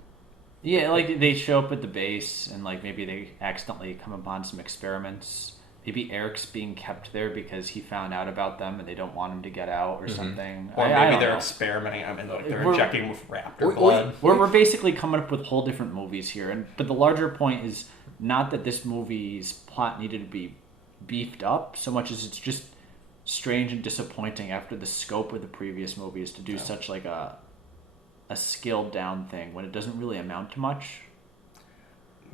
Yeah, like they show up at the base and like maybe they accidentally come upon some experiments. Maybe Eric's being kept there because he found out about them and they don't want him to get out or something. Or I maybe don't they're know. experimenting. I mean, like they're injecting with raptor Or- blood. We're basically coming up with whole different movies here, but the larger point is not that this movie's plot needed to be beefed up so much as it's just strange and disappointing after the scope of the previous movie is to do such like a scaled down thing when it doesn't really amount to much.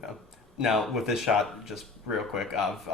No. Now, with this shot, just real quick, of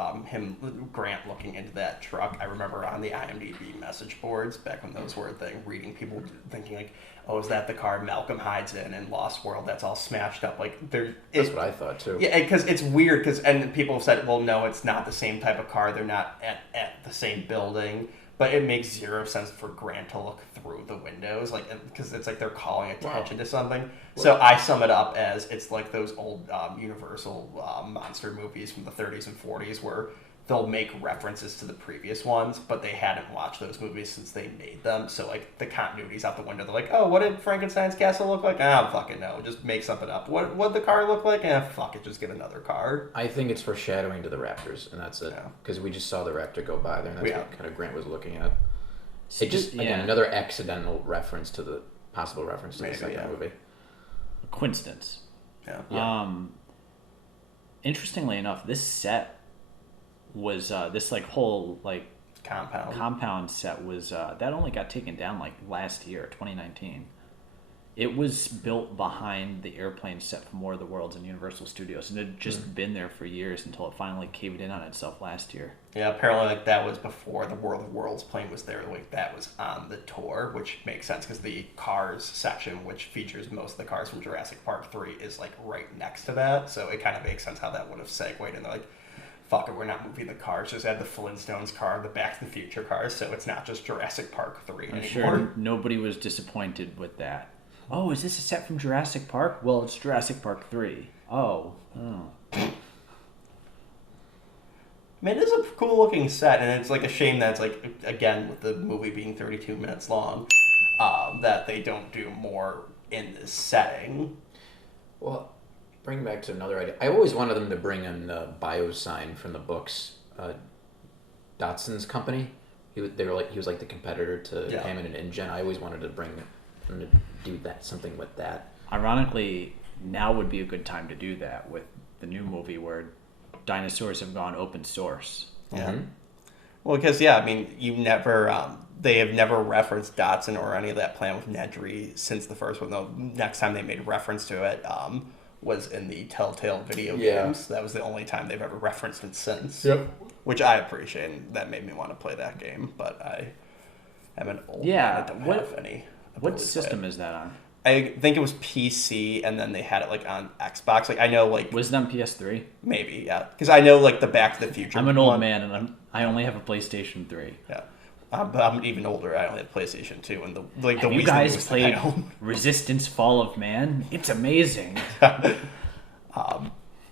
Grant looking into that truck, I remember on the IMDb message boards, back when those were a thing, reading people thinking like, oh, is that the car Malcolm hides in Lost World that's all smashed up? Like, that's what I thought too. Yeah, because it's weird, and people have said, well, no, it's not the same type of car, they're not at the same building, but it makes zero sense for Grant to look through the windows, like, because it's like they're calling attention to something. So I sum it up as it's like those old Universal monster movies from the 30s and 40s where they'll make references to the previous ones, but they hadn't watched those movies since they made them. So like the continuity's out the window. They're like, oh, what did Frankenstein's castle look like? Ah, fucking no, just make something up. What the car look like? Fuck it, just get another car. I think it's foreshadowing to the Raptors, and that's it. Because we just saw the Raptor go by there, and that's what kind of Grant was looking at. It just, again, another accidental reference to the possible reference to the second movie. Coincidence. Yeah. Interestingly enough, this set was this like whole like compound set was that only got taken down like last year, 2019. it was built behind the airplane set from War of the Worlds in Universal Studios, and it had just been there for years until it finally caved in on itself last year. Yeah, apparently like that was before the World of Worlds plane was there. Like that was on the tour, which makes sense because the Cars section, which features most of the cars from Jurassic Park 3, is like right next to that. So it kind of makes sense how that would have segued. And they're like, fuck it, we're not moving the cars. Just add the Flintstones car, the Back to the Future cars, so it's not just Jurassic Park 3 I'm anymore. sure nobody was disappointed with that. Oh, is this a set from Jurassic Park? Well, it's Jurassic Park 3. Oh. I mean, it is a cool looking set, and it's like a shame that it's like, again, with the movie being 32 minutes long, that they don't do more in this setting. Well, bring back to another idea. I always wanted them to bring in the bio sign from the books. Dotson's company. He was like the competitor to Hammond and InGen. I always wanted to bring them to do that, something with that. Ironically, now would be a good time to do that with the new movie where dinosaurs have gone open source. Yeah. Mm-hmm. Well, because, I mean, they have never referenced Dotson or any of that plan with Nedry since the first one. The next time they made reference to it was in the Telltale video games. That was the only time they've ever referenced it since. Yep. Which I appreciate, and that made me want to play that game, but I am an old man that don't have any. What system is that on? I think it was PC, and then they had it like on Xbox. Like I know, like was it on PS3? Maybe, yeah. Because I know, like the Back to the Future. I'm an old man, and I only have a PlayStation 3. Yeah, but I'm even older. I only have PlayStation 2, and have you guys played Resistance: Fall of Man? It's amazing.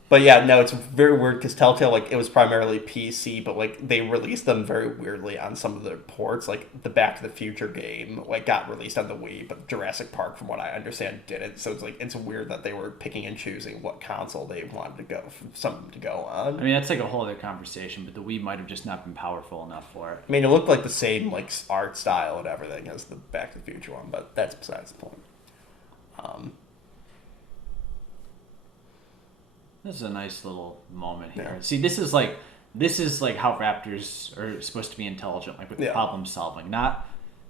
But yeah, no, it's very weird because Telltale, like, it was primarily PC, but, like, they released them very weirdly on some of the ports. Like, the Back to the Future game, like, got released on the Wii, but Jurassic Park, from what I understand, didn't. So it's, like, it's weird that they were picking and choosing what console they wanted to go, something to go on. I mean, that's, like, a whole other conversation, but the Wii might have just not been powerful enough for it. I mean, it looked like the same, like, art style and everything as the Back to the Future one, but that's besides the point. This is a nice little moment here. Yeah. See, this is like how raptors are supposed to be intelligent, like with problem solving, not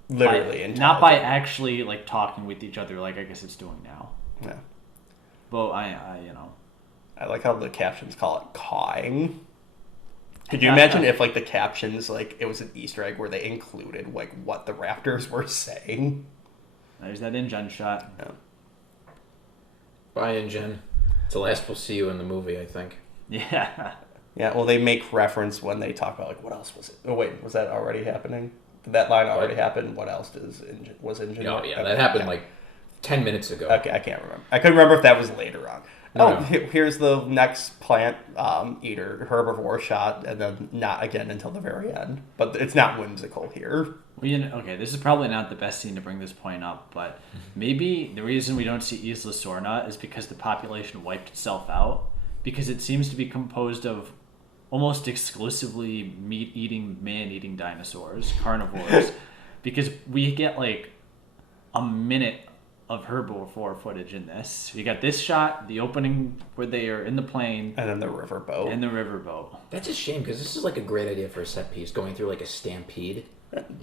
literally not by actually like talking with each other, like I guess it's doing now. Yeah. But I like how the captions call it cawing. Could you imagine if like the captions, like it was an Easter egg where they included like what the raptors were saying? There's that InGen shot. Yeah. Bye, InGen. It's the last we'll see you in the movie, I think. Yeah. Yeah, well, they make reference when they talk about, like, what else was it? Oh, wait, was that already happening? Did that line already happen? What else was InGen? Oh, yeah, that happened, like, 10 minutes ago. Okay, I can't remember. I couldn't remember if that was later on. No. Here's the next plant eater, herbivore shot, and then not again until the very end. But it's not whimsical here. Well, this is probably not the best scene to bring this point up, but maybe the reason we don't see Isla Sorna is because the population wiped itself out, because it seems to be composed of almost exclusively meat-eating, man-eating dinosaurs, carnivores, because we get like a minute of herbivore footage in this. You got this shot, the opening where they are in the plane, and then the riverboat. That's a shame because this is like a great idea for a set piece, going through like a stampede.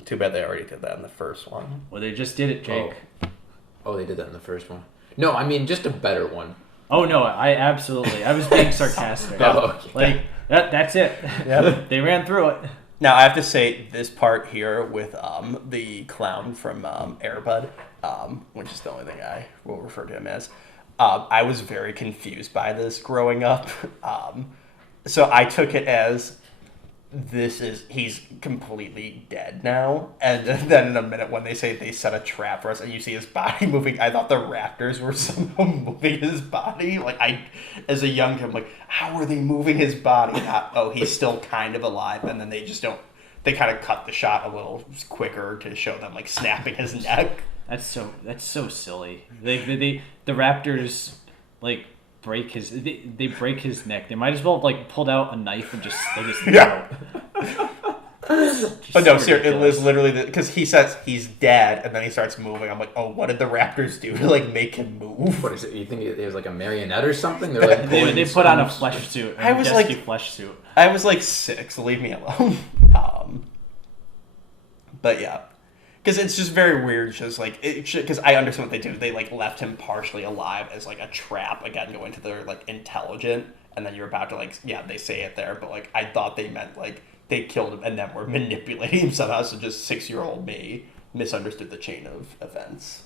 Too bad they already did that in the first one. Well, they just did it, Jake. Oh, they did that in the first one. No, I mean just a better one. Oh no, I was being sarcastic. Okay. Like that's it. Yep. They ran through it. Now I have to say this part here with the clown from Air Bud, which is the only thing I will refer to him as. I was very confused by this growing up. So I took it as he's completely dead now. And then in a minute when they say they set a trap for us and you see his body moving, I thought the raptors were somehow moving his body. Like as a young kid, I'm like, how are they moving his body? He's still kind of alive. And then they kind of cut the shot a little quicker to show them like snapping his neck. That's so silly. The raptors like break his neck. They might as well have like pulled out a knife and just slit his throat. But no, seriously, it was literally because he says he's dead and then he starts moving. I'm like, oh, what did the raptors do to like make him move? What is it? You think it was like a marionette or something? They're like they put on a flesh suit. I was like 6. Leave me alone. But yeah. Because it's just very weird, just like because I understand what they do. They like left him partially alive as like a trap. Again, going to their like intelligent, and then you're about to like they say it there, but like I thought they meant like they killed him and then were manipulating him somehow. So just 6-year-old me misunderstood the chain of events.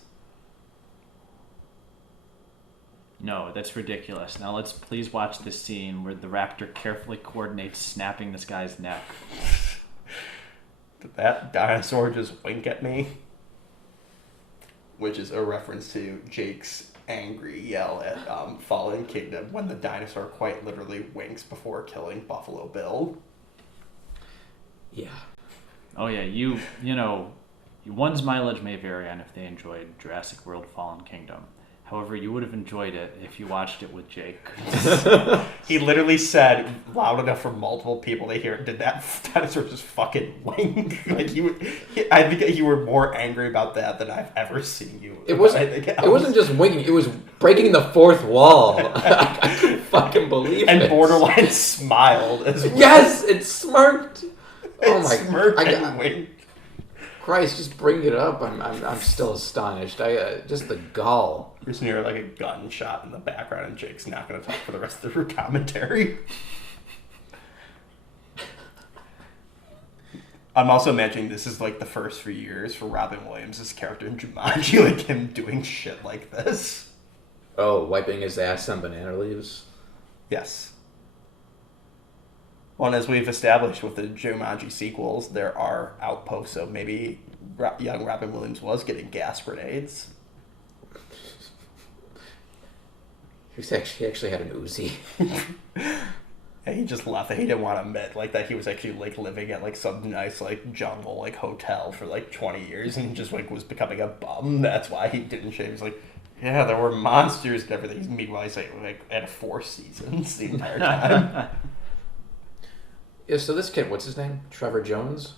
No, that's ridiculous. Now let's please watch this scene where the raptor carefully coordinates snapping this guy's neck. Did that dinosaur just wink at me? Which is a reference to Jake's angry yell at Fallen Kingdom when the dinosaur quite literally winks before killing Buffalo Bill. Yeah. Oh yeah, you know, one's mileage may vary on if they enjoyed Jurassic World Fallen Kingdom. However, you would have enjoyed it if you watched it with Jake. He literally said loud enough for multiple people to hear, did that dinosaur just fucking wink? Like I think you were more angry about that than I've ever seen you. It wasn't just winking, it was breaking the fourth wall. I couldn't fucking believe it. And borderline smiled as well. Yes, it smirked. Oh my smirked and winked. Christ, just bring it up. I'm still astonished. Just the gall. You're just near like a gunshot in the background, and Jake's not going to talk for the rest of the commentary. I'm also imagining this is like the first few years for Robin Williams' character in Jumanji, like him doing shit like this. Oh, wiping his ass on banana leaves? Yes. Well, and as we've established with the Jumanji sequels, there are outposts, so maybe young Robin Williams was getting gas grenades. He actually had an Uzi. And he just left it. He didn't want to admit like that he was actually like living at like some nice like jungle like hotel for like 20 years and he just like was becoming a bum. That's why he didn't shave. He's like, yeah, there were monsters and everything. Meanwhile, he's like at 4 seasons the entire time. Yeah, so this kid, what's his name? Trevor Jones?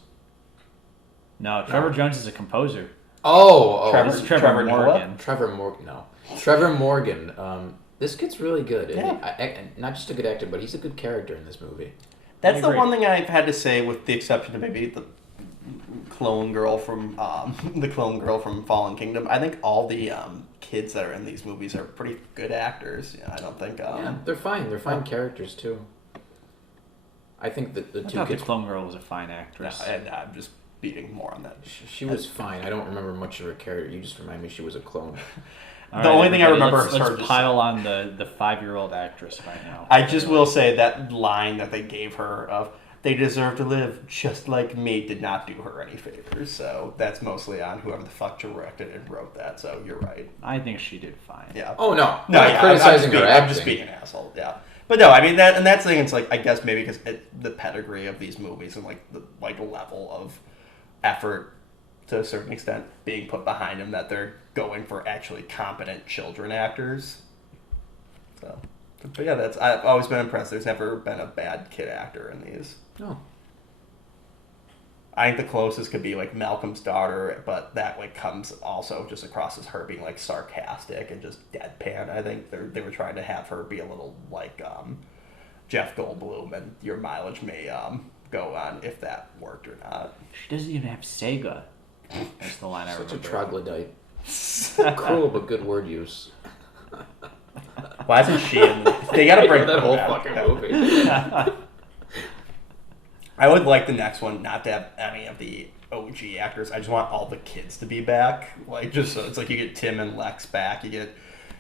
No, Trevor Jones is a composer. Oh, Trevor Morgan. Trevor Morgan. This kid's really good. Yeah. And not just a good actor, but he's a good character in this movie. That's the one thing I've had to say, with the exception of maybe the clone girl from Fallen Kingdom. I think all the kids that are in these movies are pretty good actors. Yeah, I don't think. Yeah, they're fine. They're fine characters too. I think that the two kids. The clone girl was a fine actress. No, and I'm just beating more on that. She was fine. I don't remember much of her character. You just remind me she was a clone. Only thing I remember is her. Let's pile on the 5-year-old actress right now. I just will say that line that they gave her of "they deserve to live just like me" did not do her any favors. So that's mostly on whoever the fuck directed and wrote that. So you're right. I think she did fine. Yeah. Oh no. Yeah, criticizing her acting. I'm just being an asshole. Yeah. But no, I mean that's the thing. It's like I guess maybe because the pedigree of these movies and like the level of effort to a certain extent being put behind them that they're going for actually competent children actors. So, but yeah, I've always been impressed. There's never been a bad kid actor in these. No. I think the closest could be like Malcolm's daughter, but that like comes also just across as her being like sarcastic and just deadpan. I think they were trying to have her be a little like Jeff Goldblum, and your mileage may go on if that worked or not. She doesn't even have Sega. That's the line I remember. Such a troglodyte. Cruel but good word use. Why isn't she in? They gotta bring that whole back. fucking movie. I would like the next one not to have any of the OG actors. I just want all the kids to be back. Like, just so it's like you get Tim and Lex back, you get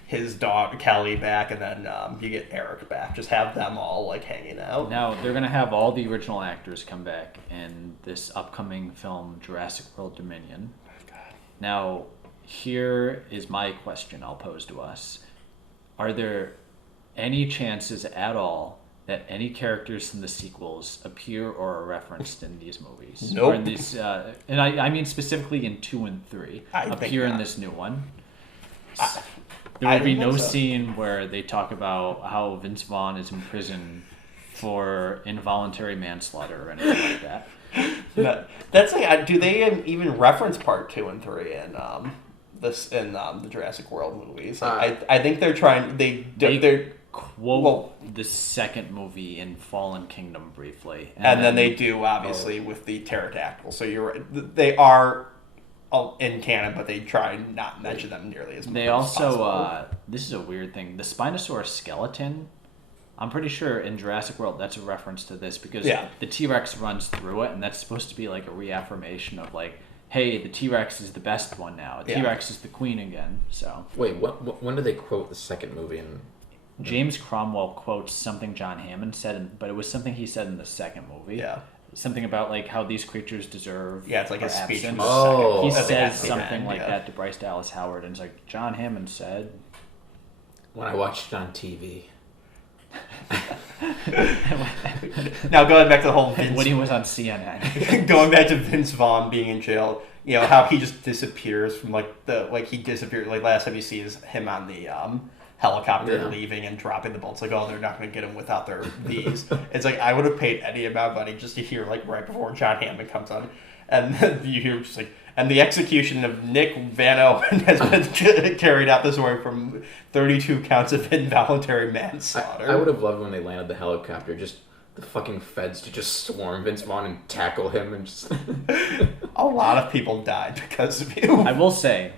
his dog Kelly back, and then you get Eric back. Just have them all like hanging out. Now they're gonna have all the original actors come back in this upcoming film, Jurassic World Dominion. Oh, God. Now, here is my question I'll pose to us: are there any chances at all that any characters from the sequels appear or are referenced in these movies? Nope. Or in these, and I mean specifically in 2 and 3, appear in this new one. There would be no scene where they talk about how Vince Vaughn is in prison for involuntary manslaughter or anything like that. That's like, do they even reference part 2 and 3 in the Jurassic World movies? Like, I think they're trying. They're quote the second movie in Fallen Kingdom briefly, and then they do obviously with the pterodactyl. So you're right. They are in canon, but they try not to mention them nearly as much. They as possible. also, this is a weird thing. The Spinosaurus skeleton, I'm pretty sure in Jurassic World that's a reference to this because the T-Rex runs through it, and that's supposed to be like a reaffirmation of like, hey, the T-Rex is the best one now. T-Rex is the queen again. So wait, when do they quote the second movie? And James Cromwell quotes something John Hammond said, but it was something he said in the second movie. Yeah. Something about like how these creatures deserve. Yeah, it's like a speech from absence. the He second. says something like that to Bryce Dallas Howard, and it's like John Hammond said. when I watched it on TV. Now going back to the whole Vince, when he was on CNN. going back to Vince Vaughn being in jail, you know how he just disappears from he disappeared. Like last time you see is him on the helicopter leaving and dropping the bolts. Like, oh, they're not going to get him without their these. It's like I would have paid any amount of money just to hear like right before John Hammond comes on, and then you hear just like. And the execution of Nick Van Owen has been carried out this way from 32 counts of involuntary manslaughter. I would have loved when they landed the helicopter, just the fucking feds to just swarm Vince Vaughn and tackle him and just... A lot of people died because of you. I will say,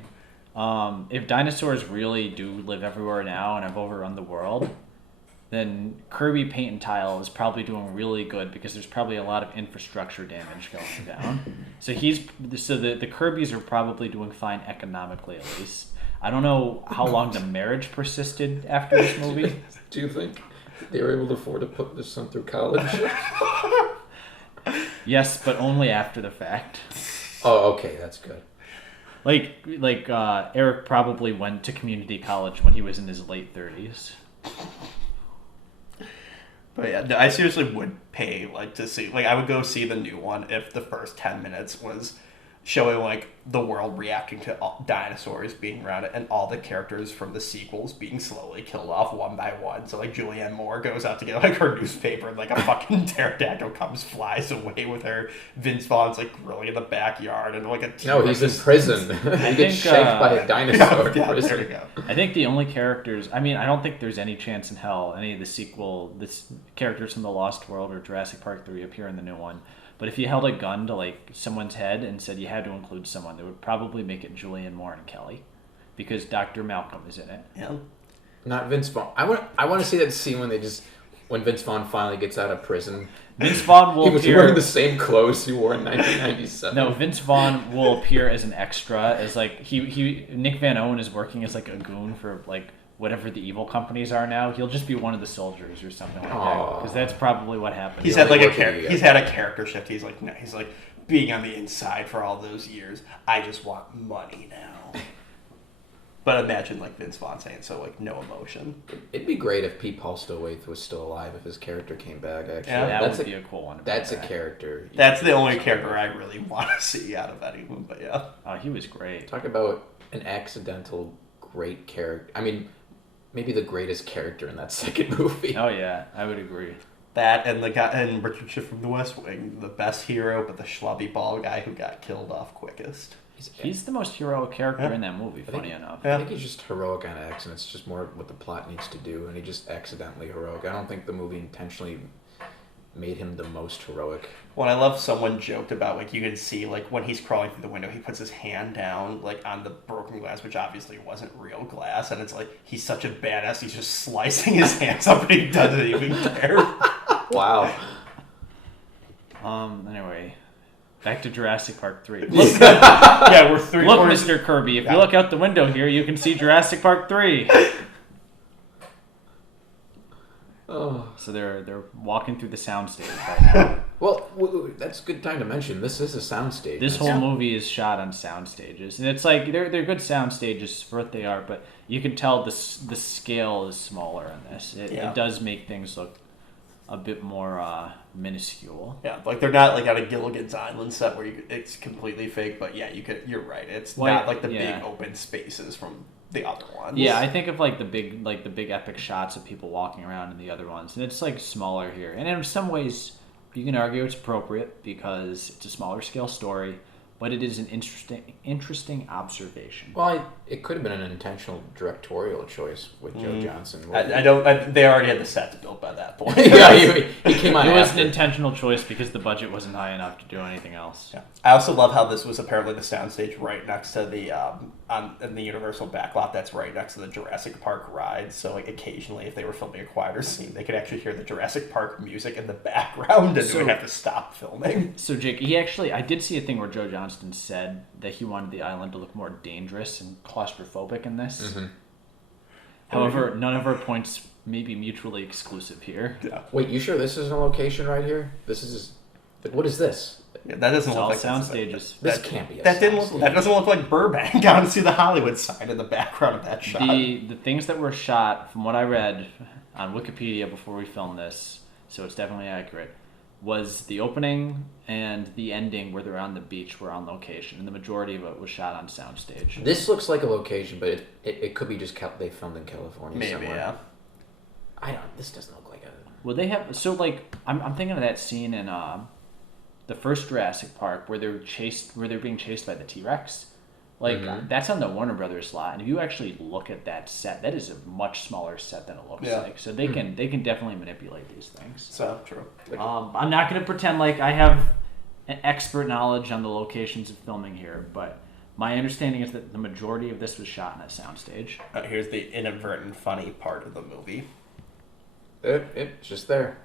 if dinosaurs really do live everywhere now and have overrun the world, then Kirby Paint and Tile is probably doing really good because there's probably a lot of infrastructure damage going down. So the Kirbys are probably doing fine economically at least. I don't know how long the marriage persisted after this movie. Do you think they were able to afford to put their son through college? Yes, but only after the fact. Oh, okay, that's good. Like Eric probably went to community college when he was in his late 30s. But yeah, no, I seriously would pay to see. I would go see the new one if the first 10 minutes was showing the world reacting to dinosaurs being around it and all the characters from the sequels being slowly killed off one by one. So Julianne Moore goes out to get her newspaper and a fucking pterodactyl flies away with her. Vince Vaughn's grilling in the backyard and a T-Rex. No, he's in prison. He gets shanked by a dinosaur in prison. There you go. I think the only characters, I don't think there's any chance in hell any of the characters from The Lost World or Jurassic Park 3 appear in the new one. But if you held a gun to someone's head and said you had to include someone, they would probably make it Julianne Moore and Kelly, because Dr. Malcolm is in it. Yeah. Not Vince Vaughn. I want to see that scene when Vince Vaughn finally gets out of prison. Vince Vaughn will he was appear wearing the same clothes he wore in 1997. No, Vince Vaughn will appear as an extra, as Nick Van Owen is working as a goon for whatever the evil companies are now. He'll just be one of the soldiers or something like that, because that's probably what happened. He's had he's had a character shift. He's he's being on the inside for all those years. I just want money now. But imagine Vince Vaughn saying so, no emotion. It'd be great if Pete Postlethwaite was still alive if his character came back. Actually, yeah, that would be a cool one. That's a character. That's the only character I really want to see out of anyone. But yeah, oh, he was great. Talk about an accidental great character. Maybe the greatest character in that second movie. Oh yeah, I would agree. That and the guy and Richard Schiff from The West Wing, the best hero, but the schlubby bald guy who got killed off quickest. He's the most heroic character in that movie. Funny enough, I think he's just heroic on accident. It's just more what the plot needs to do, and he just accidentally heroic. I don't think the movie intentionally made him the most heroic. Well, I love someone joked about you can see when he's crawling through the window, he puts his hand down on the broken glass, which obviously wasn't real glass, and it's he's such a badass. He's just slicing his hands up, and he doesn't even care. Wow. Anyway, back to Jurassic Park 3. Yeah, we're 3 Look, quarters. Mr. Kirby, if you look out the window here, you can see Jurassic Park 3. Oh. So they're walking through the soundstage right now. Well, that's a good time to mention. This is a soundstage. This whole movie is shot on sound stages, and it's they're good sound stages for what they are, but you can tell the scale is smaller in this. It does make things look a bit more minuscule. Yeah, they're not on a Gilligan's Island set where it's completely fake, but yeah, you're right. It's not the big open spaces from the other ones. Yeah, I think of the big epic shots of people walking around in the other ones, and it's smaller here. And in some ways, you can argue it's appropriate because it's a smaller scale story, but it is an interesting observation. Well, it could have been an intentional directorial choice with Joe Johnston. They already had the sets built by that point. Yeah, he came on It was after. an intentional choice because the budget wasn't high enough to do anything else. Yeah. I also love how this was apparently the soundstage right next to the in the Universal backlot that's right next to the Jurassic Park ride. So like occasionally, if they were filming a quieter scene, they could actually hear the Jurassic Park music in the background, and they would have to stop filming. So Jake, I did see a thing where Joe Johnston said that he wanted the island to look more dangerous and claustrophobic in this. Mm-hmm. However, none of our points may be mutually exclusive here. Yeah. Wait, you sure this isn't a location right here? This is... What is this? Yeah, that doesn't It's look all like sound that's a- stages. This can't be a That didn't soundstage. look. That doesn't look like Burbank. Down to see the Hollywood sign in the background of that shot. The things that were shot, from what I read on Wikipedia before we filmed this, so it's definitely accurate, was the opening and the ending where they're on the beach were on location, and the majority of it was shot on soundstage. This looks like a location, but it could be just they filmed in California Maybe, somewhere. yeah. This doesn't look like a... Well, they have so like I'm thinking of that scene in the first Jurassic Park where they're being chased by the T-Rex. Like that's on the Warner Brothers lot, and if you actually look at that set, that is a much smaller set than it looks like. So they can definitely manipulate these things. So true. I'm not going to pretend like I have an expert knowledge on the locations of filming here, but my understanding is that the majority of this was shot in a soundstage. Here's the inadvertent funny part of the movie, It's just there.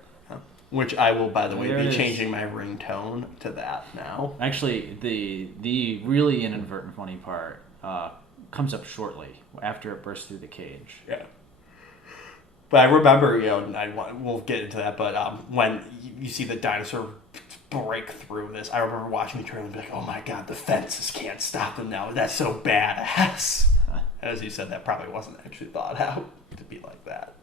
which I will, by the way, There it be is. changing my ringtone to that now. Actually, the really inadvertent funny part comes up shortly after it bursts through the cage. Yeah. But I remember, we'll get into that, but when you see the dinosaur break through this, I remember watching the trailer and be like, oh my god, the fences can't stop them now. That's so badass. As you said, that probably wasn't actually thought out to be like that.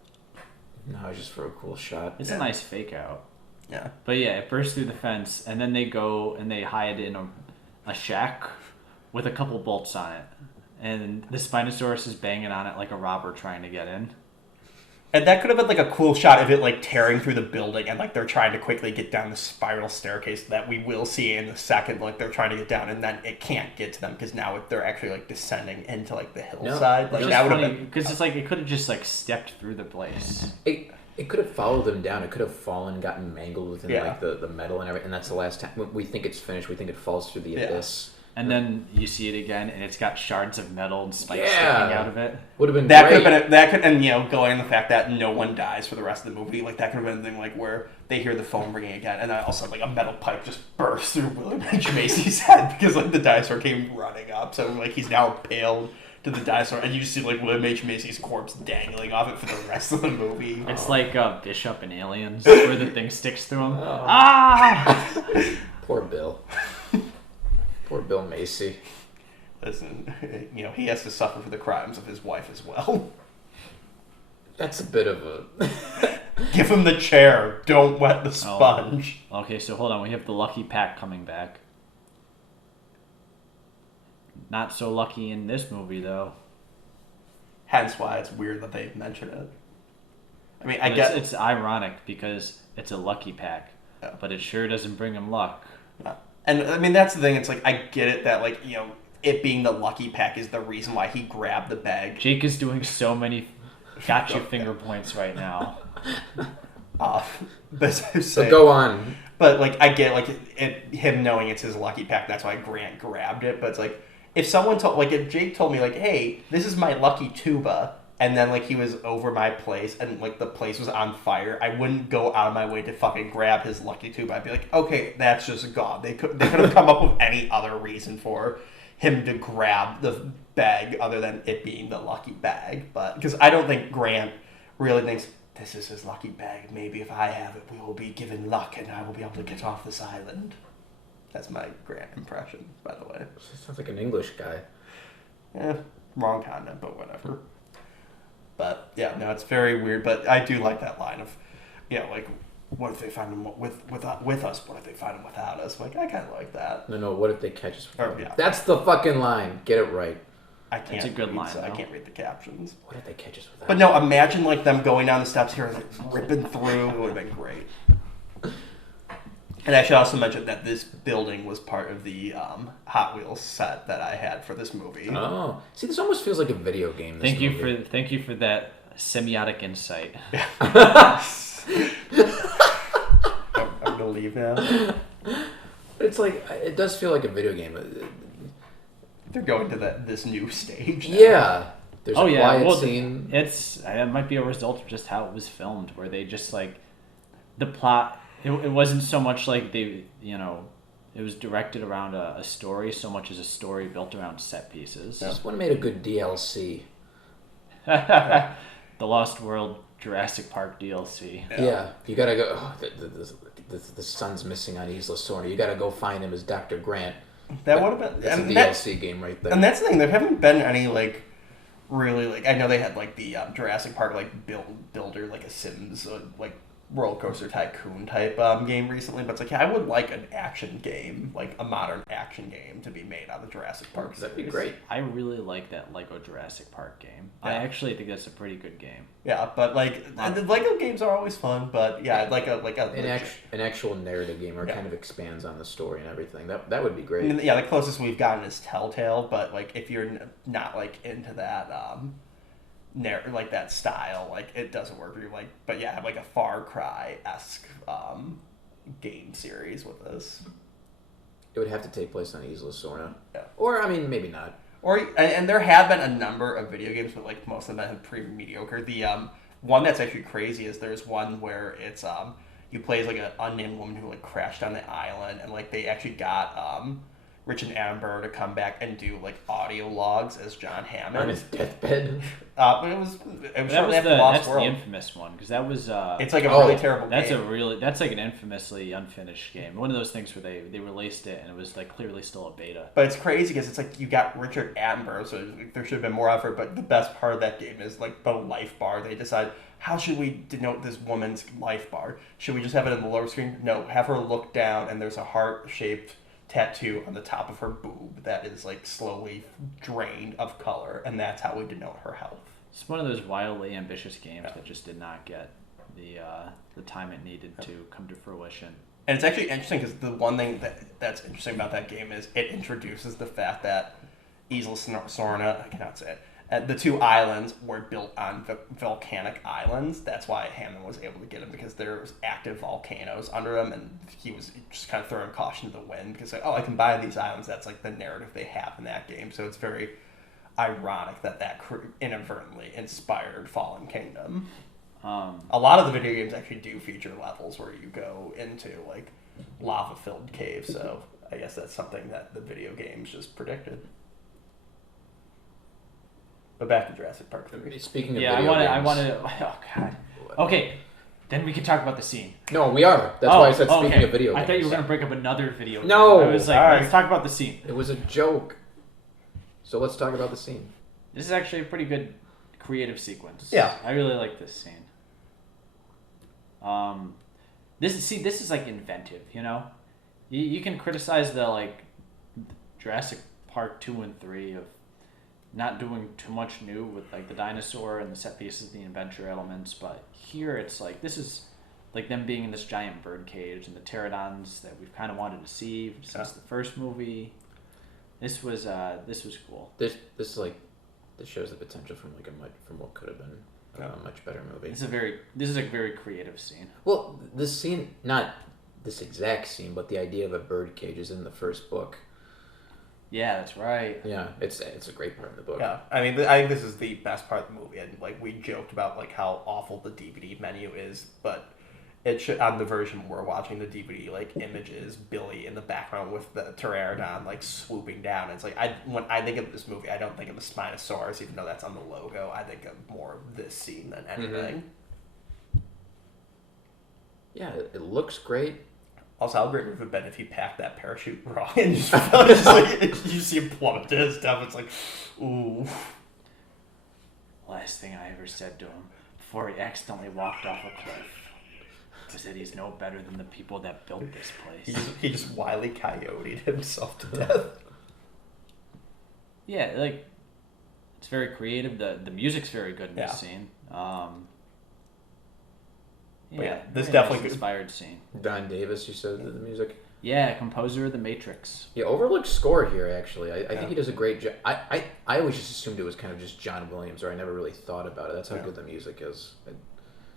No, it's just for a cool shot. It's a nice fake out. Yeah. But yeah, it bursts through the fence, and then they go and they hide in a shack with a couple bolts on it. And the Spinosaurus is banging on it like a robber trying to get in. And that could have been like a cool shot of it like tearing through the building and like they're trying to quickly get down the spiral staircase that we will see in the second. Like they're trying to get down and then it can't get to them because now they're actually like descending into like the hillside. Like It's that just would have funny been because it's like it could have just like stepped through the place. It could have followed them down. It could have fallen, gotten mangled within Yeah. like the metal and everything. And that's the last time we think it's finished. We think it falls through the abyss. And then you see it again, and it's got shards of metal and spikes Yeah. sticking out of it. Would have been that great. could have been and going on the fact that no one dies for the rest of the movie. Like that could have been a thing like where they hear the phone ringing again and then all of a sudden like a metal pipe just bursts through William H. Macy's head because like the dinosaur came running up. So like he's now impaled to the dinosaur and you just see like William H. Macy's corpse dangling off it for the rest of the movie. It's like Bishop in Aliens, where the thing sticks through him. Ah! Poor Bill. Poor Bill Macy. Listen, he has to suffer for the crimes of his wife as well. That's a bit of a... Give him the chair. Don't wet the sponge. Okay, so hold on. We have the Lucky Pack coming back. Not so lucky in this movie, though. Hence why it's weird that they mention it. I mean, I But guess it's ironic because it's a Lucky Pack, but it sure doesn't bring him luck. And I mean, that's the thing. It's like, I get it that, like, it being the Lucky Pack is the reason why he grabbed the bag. Jake is doing so many gotcha finger points right now. But So go on. But, like, I get, like, him knowing it's his Lucky Pack, that's why Grant grabbed it. But it's like, if someone told, like, if Jake told me, like, hey, this is my lucky tuba, and then, like, he was over my place, and, like, the place was on fire, I wouldn't go out of my way to fucking grab his lucky tuba. I'd be like, okay, that's just God. They could have come up with any other reason for him to grab the bag other than it being the lucky bag. But, because I don't think Grant really thinks, this is his lucky bag. Maybe if I have it, we will be given luck, and I will be able to get off this island. That's my Grant impression, by the way. Sounds like an English guy. Wrong continent, but whatever. But yeah, no, it's very weird. But I do like that line of, like, what if they find him with us? What if they find him without us? Like, I kind of like that. No, what if they catch us? Yeah. That's the fucking line. Get it right. I can't. It's a good line, I though. can't read the captions. What if they catch us without But no, imagine like them going down the steps here, like ripping through. It would have been great. And I should also mention that this building was part of the Hot Wheels set that I had for this movie. Oh, see, this almost feels like a video game. Thank you for that semiotic insight. I'm gonna leave now. It's like, it does feel like a video game. They're going to this new stage now. Yeah. There's a quiet scene. It might be a result of just how it was filmed, where they just like the plot. It wasn't so much like they, it was directed around a story so much as a story built around set pieces. This one made a good DLC. The Lost World Jurassic Park DLC. Yeah, you gotta go. Oh, the son's missing on Isla Sorna. You gotta go find him as Dr. Grant. That would have been. That's a DLC game right there. And that's the thing. There haven't been any really I know they had the Jurassic Park builder a Sims roller coaster tycoon type game recently, but it's I would like an action game, a modern action game to be made on the Jurassic Park series. That'd be great. I really like that Lego Jurassic Park game. Yeah. I actually think that's a pretty good game. Yeah, but the Lego games are always fun, but yeah, an actual narrative game where it kind of expands on the story and everything. That would be great. I mean, yeah, the closest we've gotten is Telltale, but if you're not into that that style, it doesn't work for you. But yeah, have a Far Cry-esque game series with this. It would have to take place on Isla Sorna. Yeah. Or, I mean, maybe not. And there have been a number of video games, but most of them have been pretty mediocre. The one that's actually crazy is there's one where it's you play as an unnamed woman who crashed on the island, and they actually got Richard Attenborough to come back and do audio logs as John Hammond on his deathbed. But it was shortly after Lost World. The infamous one, because that was it's a really terrible game. That's an infamously unfinished game. One of those things where they released it and it was clearly still a beta. But it's crazy because it's you got Richard Attenborough, so there should have been more effort. But the best part of that game is the life bar. They decide, how should we denote this woman's life bar? Should we just have it in the lower screen? No, have her look down and there's a heart-shaped tattoo on the top of her boob that is slowly drained of color, and that's how we denote her health. It's one of those wildly ambitious games that just did not get the time it needed to come to fruition. And it's actually interesting because the one thing that's interesting about that game is it introduces the fact that Isla Sorna, I cannot say it, the two islands were built on volcanic islands. That's why Hammond was able to get them, because there was active volcanoes under them, and he was just kind of throwing caution to the wind because I can buy these islands. That's the narrative they have in that game. So it's very ironic that inadvertently inspired Fallen Kingdom. A lot of the video games actually do feature levels where you go into lava-filled caves. So I guess that's something that the video games just predicted. But back to Jurassic Park 3. Speaking of I wanted. Oh God. Okay, then we can talk about the scene. No, we are. That's why I said speaking of video games. I thought you were gonna break up another video game. No. I was let's talk about the scene. It was a joke. So let's talk about the scene. This is actually a pretty good creative sequence. Yeah, I really like this scene. This is inventive. You can criticize the Jurassic Park 2 and 3 of not doing too much new with the dinosaur and the set pieces, the adventure elements, but here it's this is them being in this giant bird cage and the pterodons that we've kind of wanted to see since the first movie. This was cool. This shows the potential from from what could have been a much better movie. This is a very creative scene. Well, this scene, not this exact scene, but the idea of a bird cage is in the first book. Yeah, that's right. Yeah, it's a great part of the book. Yeah, I mean, I think this is the best part of the movie, and we joked about how awful the DVD menu is, but it should, on the version we're watching, the DVD images Billy in the background with the pterodon swooping down. It's when I think of this movie, I don't think of the Spinosaurus, even though that's on the logo. I think of more of this scene than anything. Mm-hmm. Yeah, it looks great. Also, how great would it have been if he packed that parachute wrong and just you see him plummet to his death. It's ooh. Last thing I ever said to him before he accidentally walked off a cliff was that he's no better than the people that built this place. He just wily coyoted himself to death. Yeah, it's very creative. The music's very good in this scene. yeah, this very definitely nice inspired scene. Don Davis, you said the music. Yeah, composer of The Matrix. Yeah, overlooked score here, actually. I Yeah. think he does a great job. I always just assumed it was kind of just John Williams, or I never really thought about it. That's how good the music is.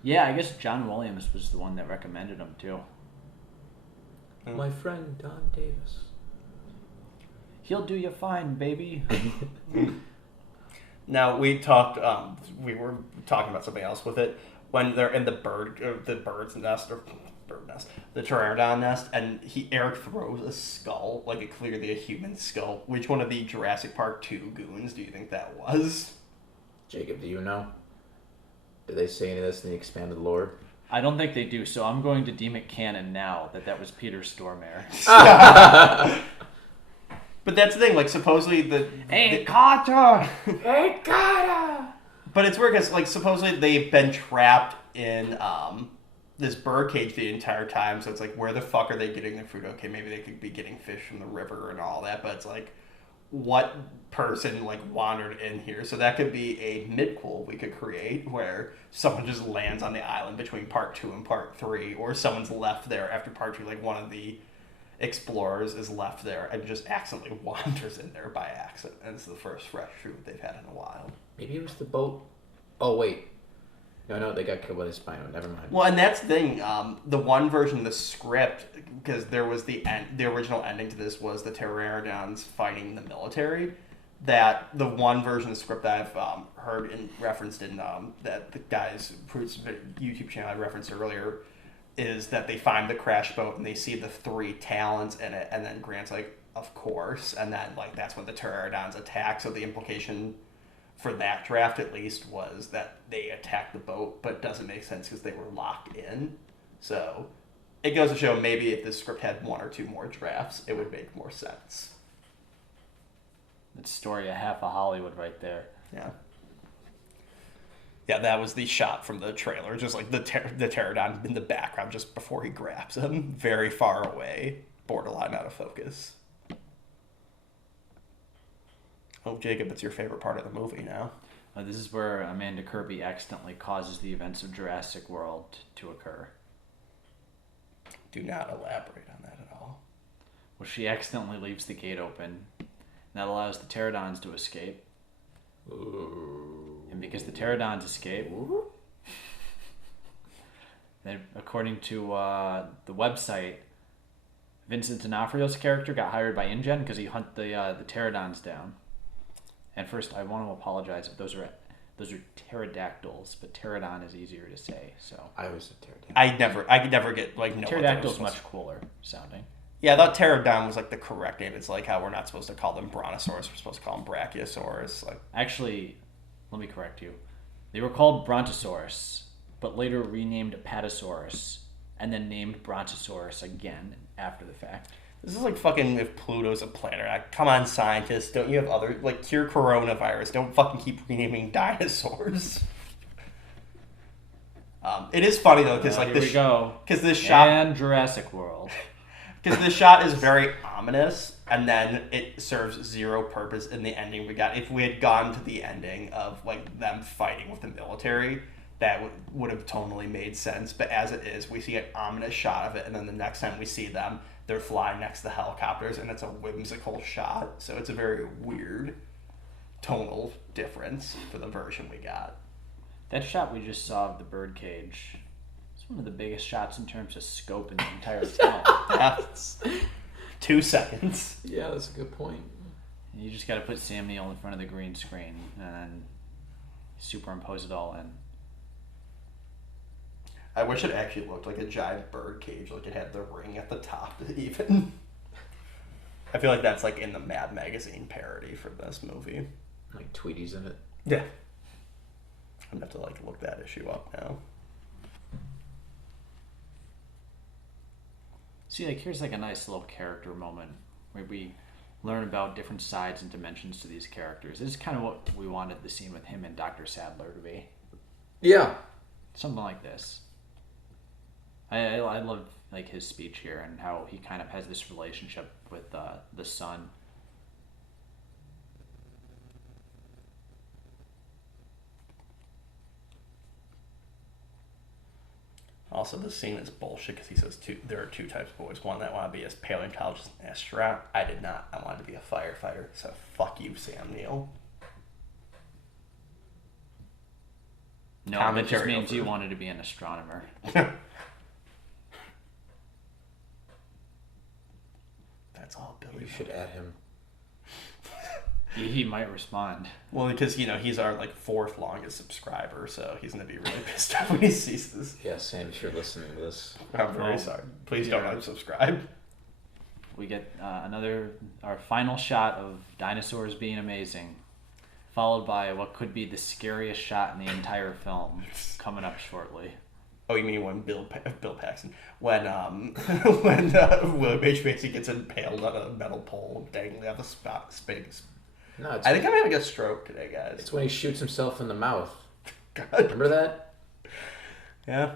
Yeah, I guess John Williams was the one that recommended him too. My friend Don Davis. He'll do you fine, baby. Now we talked. We were talking about something else with it when they're in the bird's nest or bird nest, the pteranodon nest, and Eric throws a skull, like it clearly a human skull. Which one of the Jurassic Park 2 goons do you think that was? Jacob, do you know? Did they say any of this in the expanded lore? I don't think they do, so I'm going to deem it canon now that was Peter Stormare. But that's the thing, like supposedly Hey, Carter! Hey, Carter! But it's weird because like supposedly they've been trapped in this bird cage the entire time, so it's like where the fuck are they getting their food? Okay, maybe they could be getting fish from the river and all that, but it's like what person like wandered in here? So that could be a midquel we could create where someone just lands on the island between part 2 and part 3, or someone's left there after part 2, like one of the explorers is left there and just accidentally wanders in there by accident, and it's the first fresh fruit they've had in a while. Maybe it was the boat. Oh, wait. No, they got killed by the Spino. Never mind. Well, and that's the thing. The one version of the script, because there was the original ending to this was the pteranodons fighting the military. That the one version of the script that I've heard and referenced in that the guy's YouTube channel I referenced earlier is that they find the crash boat and they see the 3 talons in it, and then Grant's like, of course, and then like that's when the pteranodons attack. So the implication for that draft at least was that they attacked the boat, but it doesn't make sense because they were locked in. So it goes to show maybe if this script had 1 or 2 more drafts, it would make more sense. That story of half of Hollywood right there. Yeah. Yeah, that was the shot from the trailer, just like the pterodon in the background just before he grabs him, very far away, borderline out of focus. Oh, Jacob, it's your favorite part of the movie now. This is where Amanda Kirby accidentally causes the events of Jurassic World to occur. Do not elaborate on that at all. Well, she accidentally leaves the gate open, and that allows the pterodons to escape. Ooh. And because the pterodons escape, then according to the website, Vincent D'Onofrio's character got hired by InGen because he hunted the pterodons down. And first, I want to apologize if those are pterodactyls, but pterodon is easier to say. So I always said pterodactyl. I could never get like no. Pterodactyl's much cooler sounding. Yeah, I thought pterodon was like the correct name. It's like how we're not supposed to call them brontosaurus, we're supposed to call them brachiosaurus. Like Actually, let me correct you. They were called brontosaurus, but later renamed apatosaurus, and then named brontosaurus again after the fact. this is like fucking if Pluto's a planet. Like, come on, scientists, don't you have other like cure coronavirus? Don't fucking keep renaming dinosaurs. It is funny though because like here we go. Because this shot And Jurassic World. because the shot is very ominous, and then it serves zero purpose in the ending we got. If we had gone to the ending of like them fighting with the military, that would have totally made sense. But as it is, we see an ominous shot of it, and then the next time we see them, they're flying next to the helicopters, and it's a whimsical shot. So it's a very weird tonal difference for the version we got. That shot we just saw of the birdcage is one of the biggest shots in terms of scope in the entire film. Yeah. 2 seconds. Yeah, that's a good point. You just got to put Sam Neill in front of the green screen and then superimpose it all in. I wish it actually looked like a giant bird cage, like it had the ring at the top even. I feel like that's like in the Mad Magazine parody for this movie. Like Tweety's in it. Yeah. I'm gonna have to like look that issue up now. See, like here's like a nice little character moment where we learn about different sides and dimensions to these characters. This is kind of what we wanted the scene with him and Dr. Sadler to be. Yeah. Something like this. I love like his speech here and how he kind of has this relationship with the son. Also, the scene is bullshit because he says there are two types of boys. One that want to be a paleontologist and astronaut. I did not. I wanted to be a firefighter. So fuck you, Sam Neill. No, it just means you wanted to be an astronomer. That's all Billy. You should add him. He might respond. Well, because he's our fourth longest subscriber, so he's gonna be really pissed off when he sees this. Yeah, Sam, if you're listening to this, I'm very sorry. Please don't unsubscribe. We get our final shot of dinosaurs being amazing, followed by what could be the scariest shot in the entire film, coming up shortly. Oh, you mean when Bill Paxton, when William H. Macy gets impaled on a metal pole dangling off a space. No, I think I'm having a stroke today, guys. It's when he shoots himself in the mouth. God. Remember that? Yeah.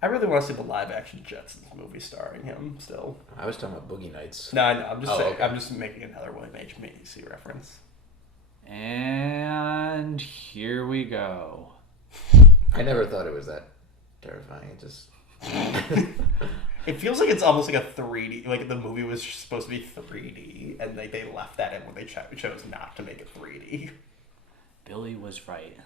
I really want to see the live-action Jetsons movie starring him. Still. I was talking about Boogie Nights. No, I know. I'm just saying. Okay. I'm just making another William H. Macy reference. And here we go. I never thought it was that terrifying. It just. It feels like it's almost like a 3D. Like the movie was supposed to be 3D, and they left that in when they chose not to make it 3D. Billy was right.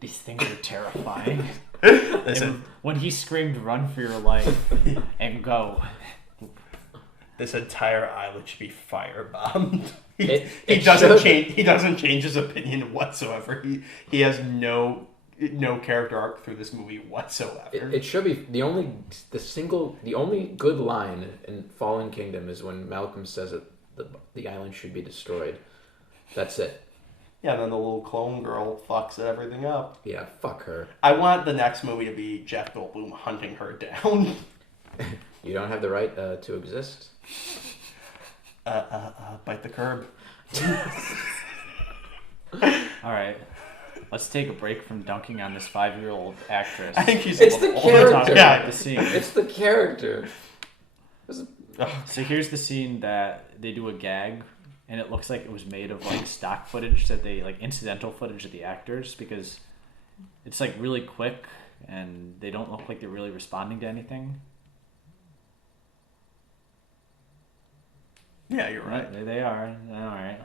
These things are terrifying. Listen, when he screamed, "Run for your life and go!" This entire island should be firebombed. It He doesn't change his opinion whatsoever. He has no character arc through this movie whatsoever. It should be the only good line in Fallen Kingdom is when Malcolm says that the island should be destroyed. That's it. Yeah, and then the little clone girl fucks everything up. Yeah, fuck her. I want the next movie to be Jeff Goldblum hunting her down. You don't have the right to exist. Bite the curb. All right. Let's take a break from dunking on this 5-year-old actress. I think she's It's a the little character. older. Yeah, the scene. It's the character. So here's the scene that they do a gag, and it looks like it was made of stock footage that they incidental footage of the actors, because it's really quick and they don't look like they're really responding to anything. Yeah, you're right. There they are. All right.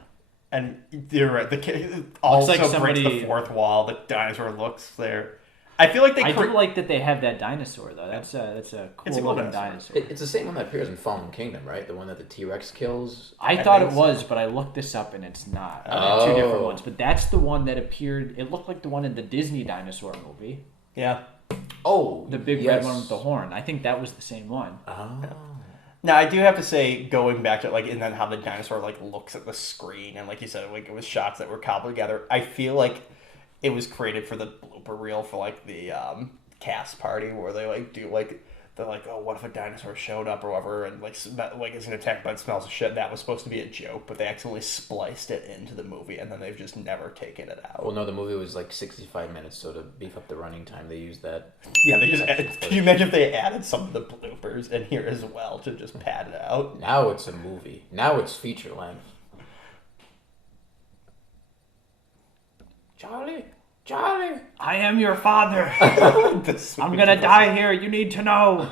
And you're right. The kid also like breaks somebody- the fourth wall. The dinosaur looks there. I feel like I do like that they have that dinosaur though. That's a cool It's a cool looking dinosaur. dinosaur. It's the same one that appears in Fallen Kingdom, right? The one that the T-Rex kills. I thought think it was, but I looked this up and it's not. Oh. They're two different ones. But that's the one that appeared. It looked like the one in the Disney dinosaur movie. Yeah. Oh, The big yes. red one with the horn. I think that was the same one. Oh. Now I do have to say, going back to and then how the dinosaur looks at the screen, and like you said, it was shots that were cobbled together. I feel like it was created for the blooper reel for the cast party where they do they're oh, what if a dinosaur showed up or whatever and is an attack but smells of shit. That was supposed to be a joke, but they accidentally spliced it into the movie, and then they've just never taken it out. Well, no, the movie was 65 minutes, so to beef up the running time, they used that. Yeah, they just can you imagine if they added some of the bloopers in here as well to just pad it out? Now it's a movie. Now it's feature length. Charlie, I am your father. This I'm movie gonna took die here. You need to know.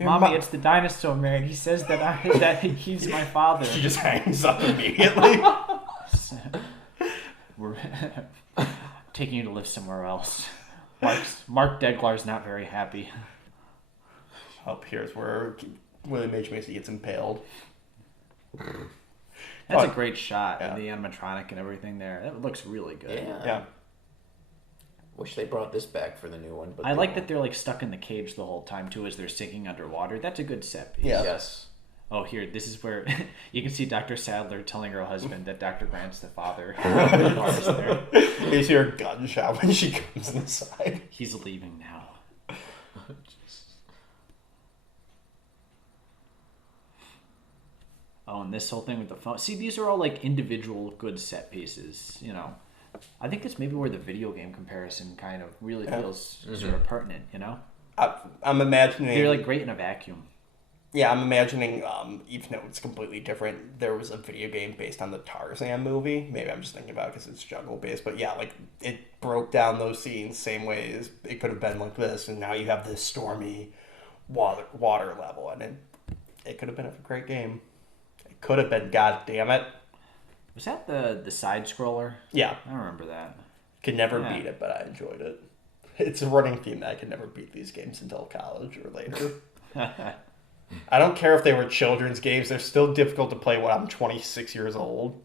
Mommy, it's the dinosaur man. He says that he's my father. She just hangs up immediately. We're taking you to live somewhere else. Mark Deglar's not very happy. Up here's where William H. Macy gets impaled. That's a great shot Yeah. of the animatronic and everything there. That looks really good. Yeah. Wish they brought this back for the new one. But I they like that won't. they're stuck in the cage the whole time too, as they're sinking underwater. That's a good set piece. Yeah. Yes. Oh, here, this is where you can see Dr. Sadler telling her husband that Dr. Grant's the father. You see her gunshot when she comes inside. He's leaving now. Oh, and this whole thing with the phone. See, these are all individual good set pieces, I think it's maybe where the video game comparison kind of really feels sort of pertinent, I'm imagining. They're great in a vacuum. Yeah, I'm imagining, even though it's completely different, there was a video game based on the Tarzan movie. Maybe I'm just thinking about it because it's jungle based, but yeah, like it broke down those scenes same way as it could have been like this, and now you have this stormy water level, and it could have been a great game. It could have been, god damn it. Was that the side scroller? Yeah, I don't remember that. could never Yeah. beat it, but I enjoyed it. It's a running theme that I could never beat these games until college or later. I don't care if they were children's games; they're still difficult to play when I'm 26 years old.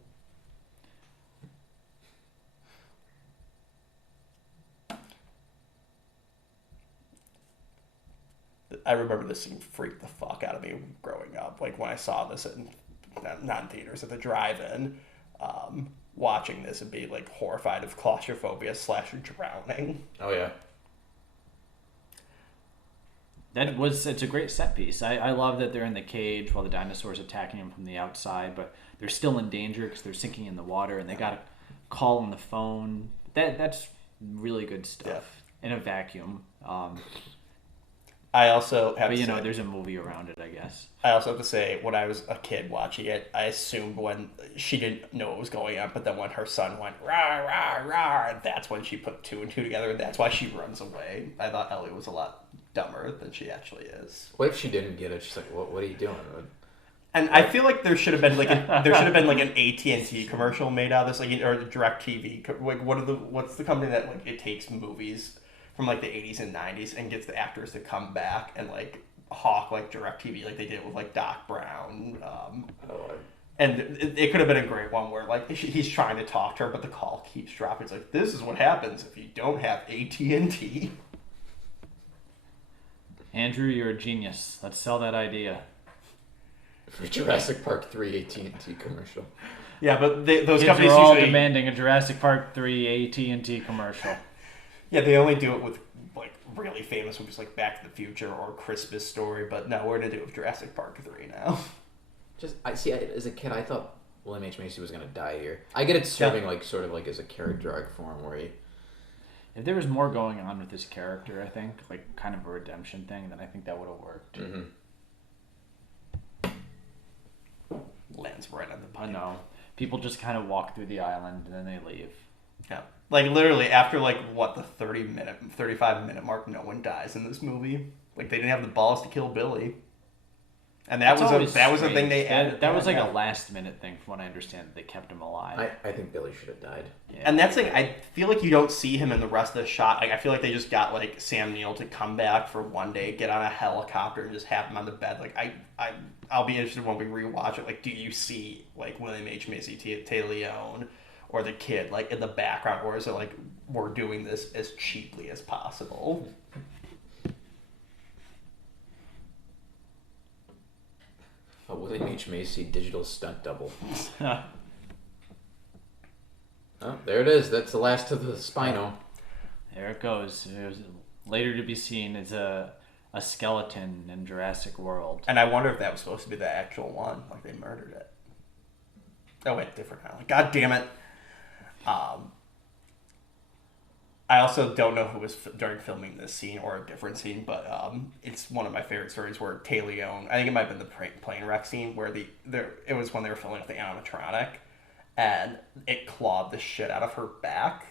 I remember this scene freaked the fuck out of me growing up. Like when I saw this in not in theaters at the drive-in, watching this and be like horrified of claustrophobia / drowning. Oh yeah. It's a great set piece. I love that they're in the cage while the dinosaur's attacking them from the outside, but they're still in danger because they're sinking in the water, and they got to call on the phone. That's really good stuff in a vacuum. I also have But to say, there's a movie around it, I guess. I also have to say, when I was a kid watching it, I assumed when she didn't know what was going on, but then when her son went rah rah rah, that's when she put two and two together, and that's why she runs away. I thought Ellie was a lot dumber than she actually is. What if she didn't get it? She's like, what are you doing? And I feel like there should have been like an AT&T commercial made out of this, like, or DirecTV. Like, what's the company that like it takes movies from like the 80s and 90s and gets the actors to come back and like hawk like DirecTV like they did with like Doc Brown. And it could have been a great one where like he's trying to talk to her, but the call keeps dropping. It's like, this is what happens if you don't have AT&T. Andrew, you're a genius. Let's sell that idea. For Jurassic Park 3 AT&T commercial. Yeah, but those Kids companies are all usually demanding a Jurassic Park 3 AT&T commercial. Yeah, they only do it with like really famous movies like Back to the Future or Christmas Story, but no, we're gonna do it with Jurassic Park 3 now. As a kid, I thought William H. Macy was gonna die here. I get it serving like sort of like as a character arc form where he. If there was more going on with this character, I think, like kind of a redemption thing, then I think that would have worked. Mm-hmm. Lands right on the I punch. know. People just kind of walk through the island and then they leave. Yeah. Like literally after like what the 35-minute mark, no one dies in this movie. Like they didn't have the balls to kill Billy. And that was a thing they added. That was like a last minute thing, from what I understand. They kept him alive. I think Billy should have died. Yeah. And that's like, I feel like you don't see him in the rest of the shot. Like I feel like they just got like Sam Neill to come back for one day, get on a helicopter, and just have him on the bed. Like I'll be interested when we rewatch it. Like, do you see like William H. Macy Leone or the kid like in the background, or is it like we're doing this as cheaply as possible? A William H. Macy digital stunt double. Oh, there it is. That's the last of the Spino. There it goes. It was later to be seen as a skeleton in Jurassic World. And I wonder if that was supposed to be the actual one. Like they murdered it. Oh wait, different island. God damn it. I also don't know who was during filming this scene or a different scene, but it's one of my favorite stories where Tay Leone, I think it might have been the plane wreck scene, where it was when they were filming with the animatronic, and it clawed the shit out of her back,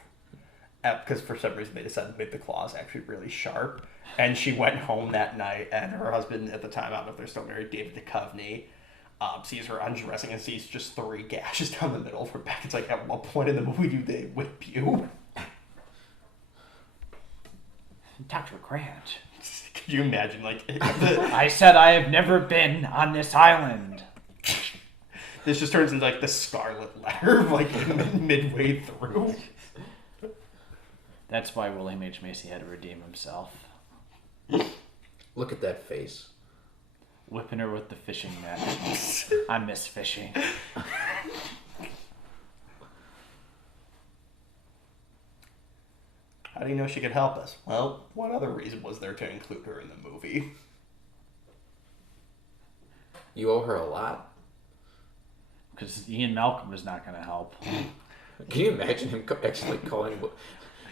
because for some reason they decided to make the claws actually really sharp, and she went home that night, and her husband at the time, I don't know if they're still married, David Duchovny, sees her undressing and sees just 3 gashes down the middle of her back. It's like, at what point in the movie do they whip you? Dr. Grant. Could you imagine, like... I said I have never been on this island. This just turns into, like, the Scarlet Letter, like, midway through. That's why William H. Macy had to redeem himself. Look at that face. Whipping her with the fishing net. I miss fishing. How do you know she could help us? Well, what other reason was there to include her in the movie? You owe her a lot. Because Ian Malcolm was not going to help. Can you imagine him actually calling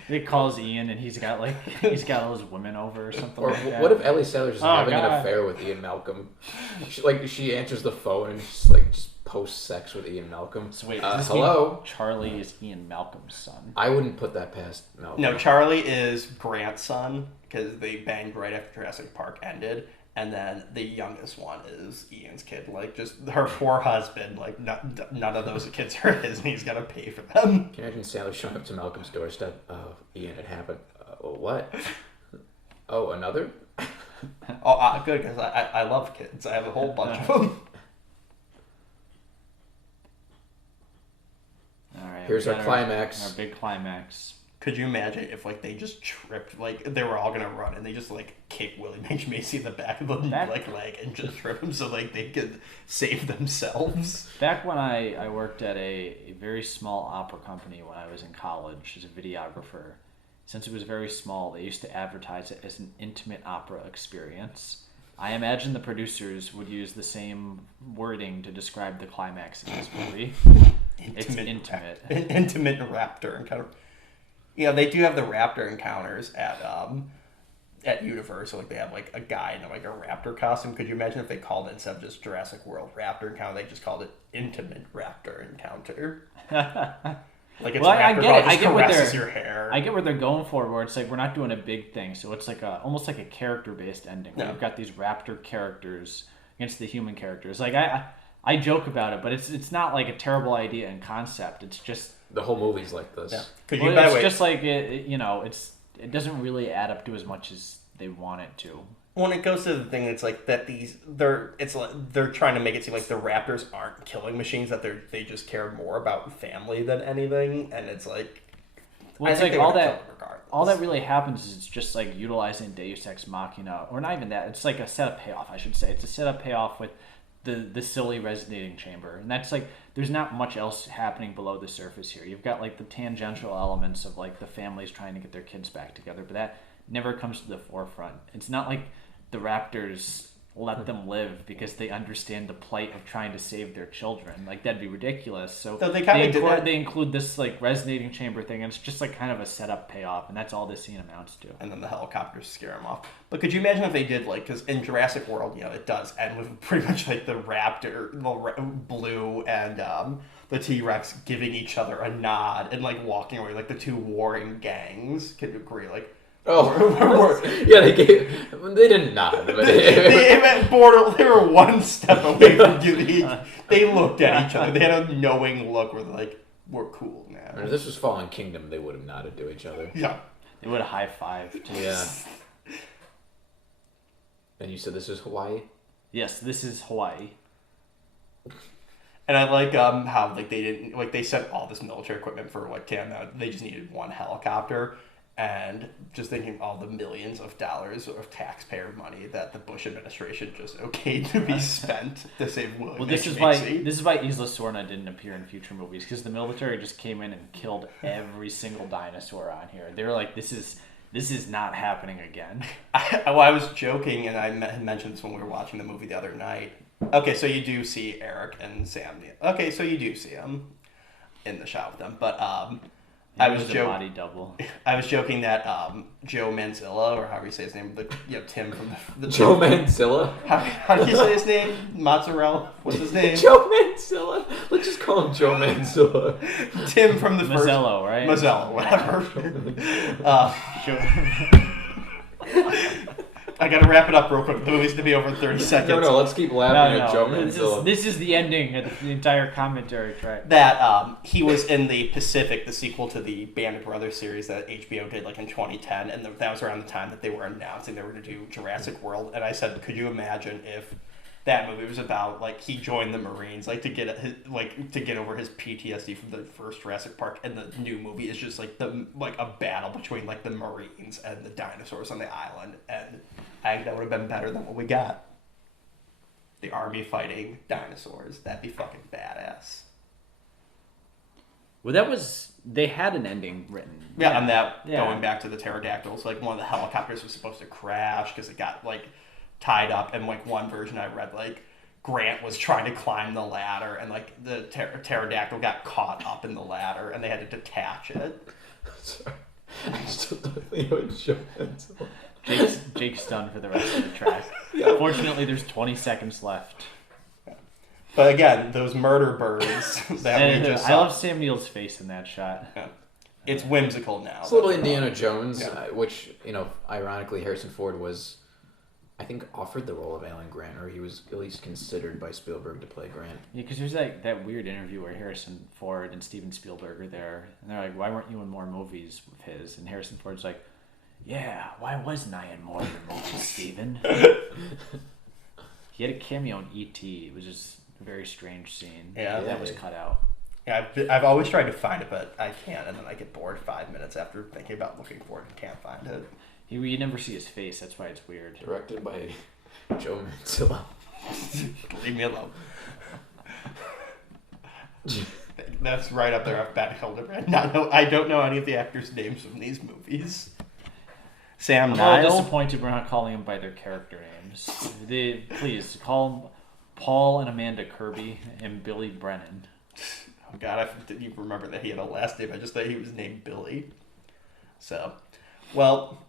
It calls Ian and he's got all his women over or something Or like that. what if Ellie Sattler's just having an affair with Ian Malcolm? She answers the phone and just post sex with Ian Malcolm. So wait, hello? Charlie is Ian Malcolm's son. I wouldn't put that past Malcolm. No, Charlie is Grant's son because they banged right after Jurassic Park ended. And then the youngest one is Ian's kid. Like, just her poor husband. Like, none of those kids are his, and he's got to pay for them. Can you imagine Sally showing up to Malcolm's doorstep? Oh, Ian, it happened. What? Oh, another? Good, because I love kids. I have a whole bunch of them. All right, here's our climax. Our big climax. Could you imagine if, like, they just tripped, like, they were all going to run, and they just, like, kick Willie Macy in the back of the, leg and just trip him so, like, they could save themselves? Back when I worked at a very small opera company when I was in college as a videographer, since it was very small, they used to advertise it as an intimate opera experience. I imagine the producers would use the same wording to describe the climax of this movie. It's intimate. Intimate raptor encounter. Yeah, they do have the raptor encounters at Universal. Like, they have, like, a guy in, like, a raptor costume. Could you imagine if they called it, instead of just Jurassic World Raptor Encounter, they just called it Intimate Raptor Encounter? Like, it's well, I get it. Caresses your hair. I get what they're going for, where it's like, we're not doing a big thing. So it's like almost like a character-based ending. Where you've got these raptor characters against the human characters. Like, I joke about it, but it's not like a terrible idea in concept. It's just... The whole movie's like this. Yeah. Just like it doesn't really add up to as much as they want it to. When it goes to the thing, it's like that they're trying to make it seem like the raptors aren't killing machines, that they just care more about family than anything, and it's like, well, it's like all that really happens is it's just like utilizing Deus Ex Machina, or not even that. It's like a setup payoff, I should say. It's a setup payoff with the silly resonating chamber, and that's like, there's not much else happening below the surface here. You've got like the tangential elements of like the families trying to get their kids back together, but that never comes to the forefront. It's not like the raptors let them live because they understand the plight of trying to save their children. Like, that'd be ridiculous. So they include this like resonating chamber thing, and it's just like kind of a setup payoff, and that's all this scene amounts to. And then the helicopters scare them off. But could you imagine if they did, like, because in Jurassic World, it does end with pretty much like the raptor, Blue and the T-Rex giving each other a nod and like walking away, like the two warring gangs. Could you agree? Like, yeah, they didn't nod, but they were one step away from giving. They looked at each other. They had a knowing look where they're like, "We're cool now." If this was Fallen Kingdom, they would have nodded to each other. Yeah, they would have high-fived. Yeah. And you said this is Hawaii? Yes, this is Hawaii. And I like how like they didn't, like, they sent all this military equipment for like Canada. They just needed one helicopter. And just thinking all the millions of dollars of taxpayer money that the Bush administration just okayed to be spent to save Willie. Well, this is why Isla Sorna didn't appear in future movies, because the military just came in and killed every single dinosaur on here. They were like, this is not happening again. I was joking, and I mentioned this when we were watching the movie the other night. Okay, so you do see Eric and Sam. Okay, so you do see them in the shot with them, but I was body double. I was joking that Joe Manzilla, or however you say his name, Tim from the Joe Manzilla. How do you say his name? Mozzarella. What's his name? Joe Manzilla. Let's just call him Joe Manzilla. Tim from the first. Mazzello, right? Mazzello, whatever. I gotta wrap it up real quick. The movie's gonna be over in 30 seconds. No, let's keep laughing at Joe Manzilla. This is the ending of the entire commentary track. That he was in the Pacific, the sequel to the Band of Brothers series that HBO did like in 2010, and that was around the time that they were announcing they were gonna do Jurassic World. And I said, could you imagine if that movie was about like he joined the Marines like to get over his PTSD from the first Jurassic Park, and the new movie is just like a battle between like the Marines and the dinosaurs on the island, and I think that would have been better than what we got. The army fighting dinosaurs. That'd be fucking badass. Well, they had an ending written. Yeah, and going back to the pterodactyls, like one of the helicopters was supposed to crash because it got like tied up, and like one version I read, like Grant was trying to climb the ladder, and like the pterodactyl got caught up in the ladder, and they had to detach it. Sorry. I still don't think it was Joe Manziel. Jake's done for the rest of the track. Fortunately, there's 20 seconds left. But again, those murder birds that we just I saw. love Sam Neill's face in that shot. Yeah. It's whimsical now. It's a little Indiana Jones, Yeah. which, ironically, Harrison Ford was, I think, offered the role of Alan Grant, or he was at least considered by Spielberg to play Grant. Yeah, because there's that weird interview where Harrison Ford and Steven Spielberg are there, and they're like, "Why weren't you in more movies with his?" And Harrison Ford's like, "Yeah, why wasn't I in more of your movies, Steven?" He had a cameo in E.T. It was just a very strange scene. Yeah. That was cut out. Yeah, I've always tried to find it, but I can't, and then I get bored 5 minutes after thinking about looking for it and can't find it. You never see his face. That's why it's weird. Directed by Joe Manziel. Leave me alone. That's right up there with Ben Hildebrand. I don't know any of the actors' names from these movies. Sam I'm a little Neill. disappointed we're not calling them by their character names. Please call them Paul and Amanda Kirby and Billy Brennan. Oh God, I didn't even remember that he had a last name. I just thought he was named Billy. So, well,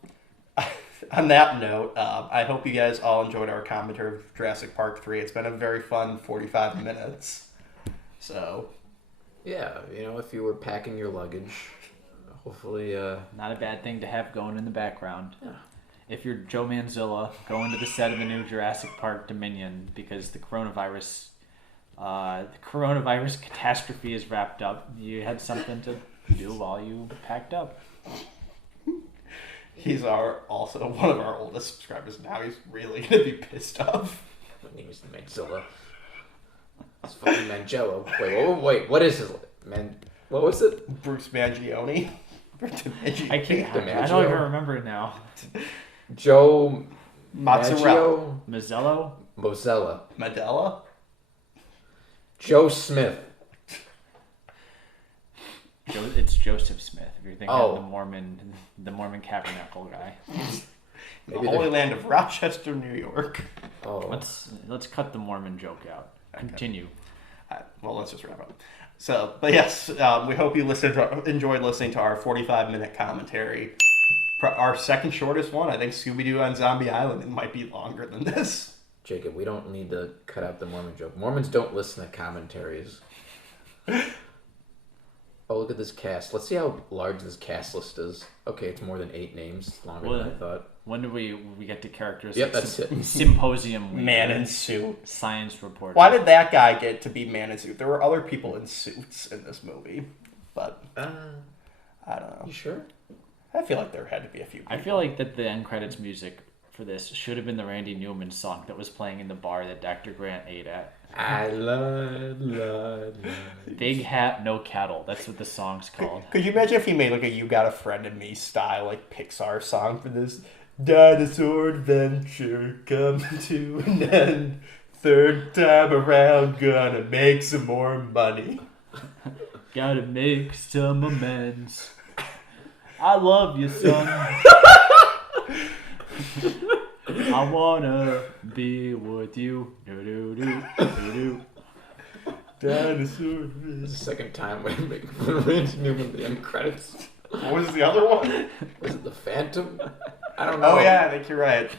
on that note, I hope you guys all enjoyed our commentary of Jurassic Park 3. It's been a very fun 45 minutes. So, Yeah, if you were packing your luggage, hopefully... Not a bad thing to have going in the background. Yeah. If you're Joe Manzilla going to the set of the new Jurassic Park Dominion because the coronavirus catastrophe is wrapped up, you had something to do while you packed up. he's also one of our oldest subscribers now. He's really going to be pissed off. My name is Manzilla. It's fucking Mangello. Wait, what is his... What was it? Bruce Mangione. I can't. I DiMaggio. don't even remember it now. Joe... Mozzarella. Maggio? Mazzello? Mozella. Medella? Joe Smith. It's Joseph Smith. If you're thinking Oh. of the Mormon Tabernacle guy. The Maybe Holy they're- Land of Rochester, New York. Oh. Let's cut the Mormon joke out. Continue. Well, let's just wrap up. So, but yes, we hope you enjoyed listening to our 45-minute commentary. Our second shortest one, I think Scooby-Doo on Zombie Island, it might be longer than this. Jacob, we don't need to cut out the Mormon joke. Mormons don't listen to commentaries. Oh, look at this cast. Let's see how large this cast list is. Okay, it's more than 8 names. It's longer than I thought. When do we get to characters? Yep, like that's it. Symposium leader, Man in suit. science reporter. Why did that guy get to be man in suit? There were other people in suits in this movie, but I don't know. You sure? I feel like there had to be a few people. I feel like that the end credits music for this should have been the Randy Newman song that was playing in the bar that Dr. Grant ate at. I love. Big Hat, No Cattle. That's what the song's called. Could you imagine if he made like a "You Got a Friend in Me" style like Pixar song for this dinosaur adventure come to an end? Third time around, gonna make some more money. Gotta make some amends. I love you, son. I wanna be with you. Do do do do do. Dinosaur. This is the second time we're making fun of Randy Newman the end credits. What was the other one? Was it The Phantom? I don't know. Oh yeah, I think you're right.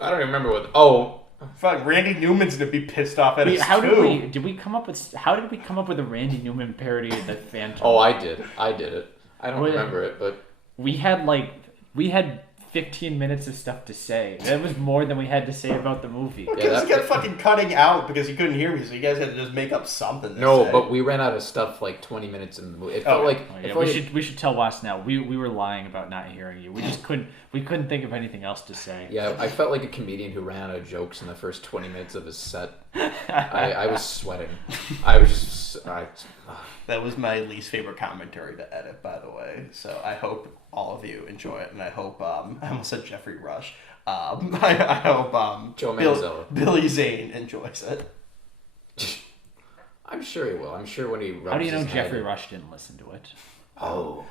I don't even remember what. Oh. Fuck, Randy Newman's gonna be pissed off at Wait, us how too. did we come up with a Randy Newman parody of the Phantom? Oh, I did it. I don't Wait. remember it, but We had 15 minutes of stuff to say. That was more than we had to say about the movie. Because he kept fucking cutting out because he couldn't hear me, so you guys had to just make up something. no, but we ran out of stuff like 20 minutes in the movie. It felt Oh. like Oh, it yeah, felt like- we should tell Wes now. We were lying about not hearing you. We just couldn't think of anything else to say. Yeah, I felt like a comedian who ran out of jokes in the first 20 minutes of his set. I was sweating. I was just... That was my least favorite commentary to edit, by the way. So I hope all of you enjoy it, and I hope I almost said Jeffrey Rush. I hope Joe Manziel. Billy Zane enjoys it. I'm sure he will. I'm sure when he rubs How do you know his head- Jeffrey Rush didn't listen to it? Oh.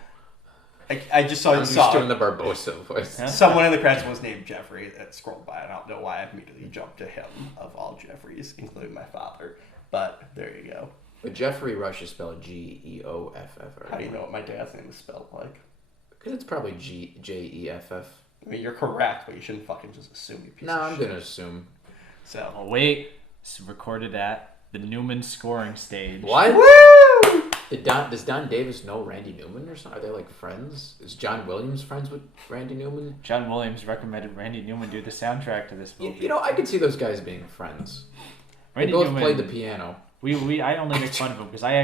I just saw I'm just doing the Barbosa voice. Huh? someone in the credits was named Jeffrey that scrolled by, and I don't know why I immediately jumped to him of all Jeffreys, including my father. But there you go. But Jeffrey Rush is spelled Geoff. How do you know what my dad's name is spelled like? Because it's probably Jeff. I mean, you're correct, but you shouldn't fucking just assume, you piece No, of I'm shit. gonna assume. So. Oh, wait. It's recorded at the Newman scoring stage. What? Woo! Does Don Davis know Randy Newman or something? Are they like friends? Is John Williams friends with Randy Newman? John Williams recommended Randy Newman do the soundtrack to this movie. You know, I could see those guys being friends. Randy They both Newman, played the piano. I only make fun of him because I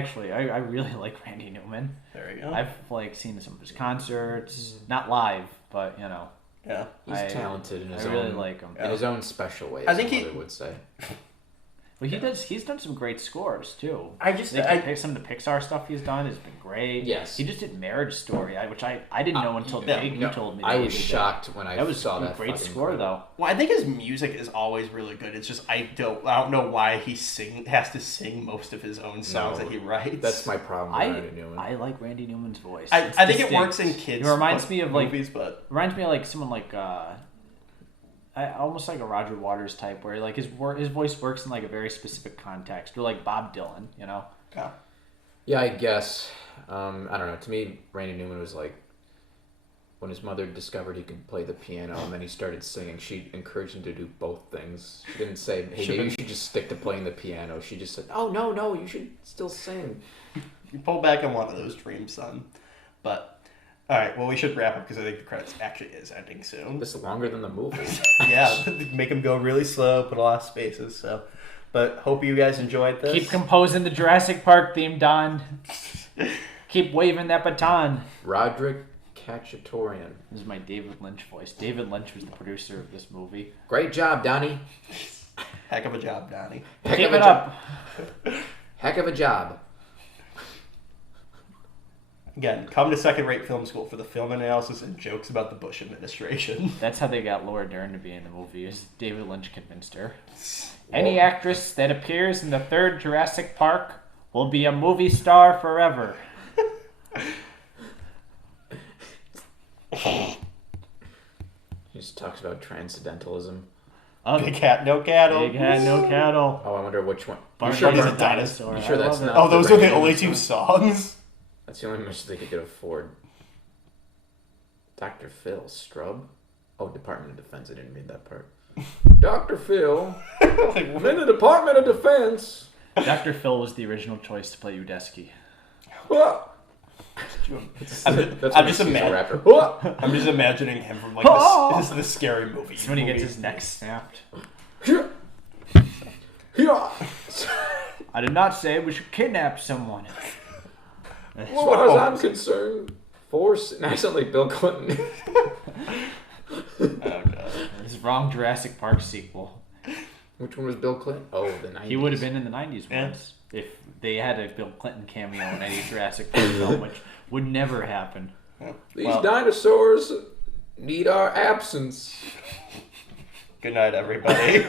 really like Randy Newman. There you go. I've like seen some of his concerts, not live, but you know. Yeah. He's talented in his I own. really like him. In his own special way. I think he would say. Well, he's done some great scores too. Some of the Pixar stuff he's done has been great. Yes. He just did Marriage Story, which I didn't know until you told me. I was he did shocked when I saw that. That was a great score incredible. though. Well, I think his music is always really good. It's just I don't know why he has to sing most of his own songs that he writes. That's my problem with Randy Newman. I like Randy Newman's voice. I think it works in kids. It reminds me of movies, but reminds me of like someone like almost like a Roger Waters type, where like his voice works in like a very specific context, or like Bob Dylan, you know. yeah. Yeah, I guess. I don't know. To me, Randy Newman was like when his mother discovered he could play the piano, and then he started singing. She encouraged him to do both things. She didn't say, "Hey, maybe you should just stick to playing the piano." She just said, "Oh no, you should still sing." You pull back on one of those dreams, son. But all right, well, we should wrap up because I think the credits actually is ending soon. This is longer than the movie. Yeah, make them go really slow, put a lot of spaces. So, but hope you guys enjoyed this. Keep composing the Jurassic Park theme, Don. Keep waving that baton. Roderick Kachatourian. This is my David Lynch voice. David Lynch was the producer of this movie. Great job, Donnie. Heck of a job, Donnie. Keep it up. Heck of a job. Again, come to second-rate film school for the film analysis and jokes about the Bush administration. That's how they got Laura Dern to be in the movie, is David Lynch convinced her. Any actress that appears in the third Jurassic Park will be a movie star forever. He just talks about transcendentalism. Big hat, no cattle. Big hat, no cattle. Oh, I wonder which one. Barney sure is there's a a dinosaur. You sure I that's love it. not- Oh, those are the only two songs? That's the only much they could afford. Dr. Phil Strub? Oh, Department of Defense. I didn't read that part. Dr. Phil. Like, I'm in the Department of Defense. Dr. Phil was the original choice to play Udesky. What? I'm just imagining him from like this scary movie. It's when he gets his neck snapped. I did not say we should kidnap someone. As far as I'm concerned, I sound like Bill Clinton. Oh god. This wrong Jurassic Park sequel. Which one was Bill Clinton? Oh, the 90s. He would have been in the 90s once if they had a Bill Clinton cameo in any Jurassic Park film, which would never happen. These dinosaurs need our absence. Good night, everybody.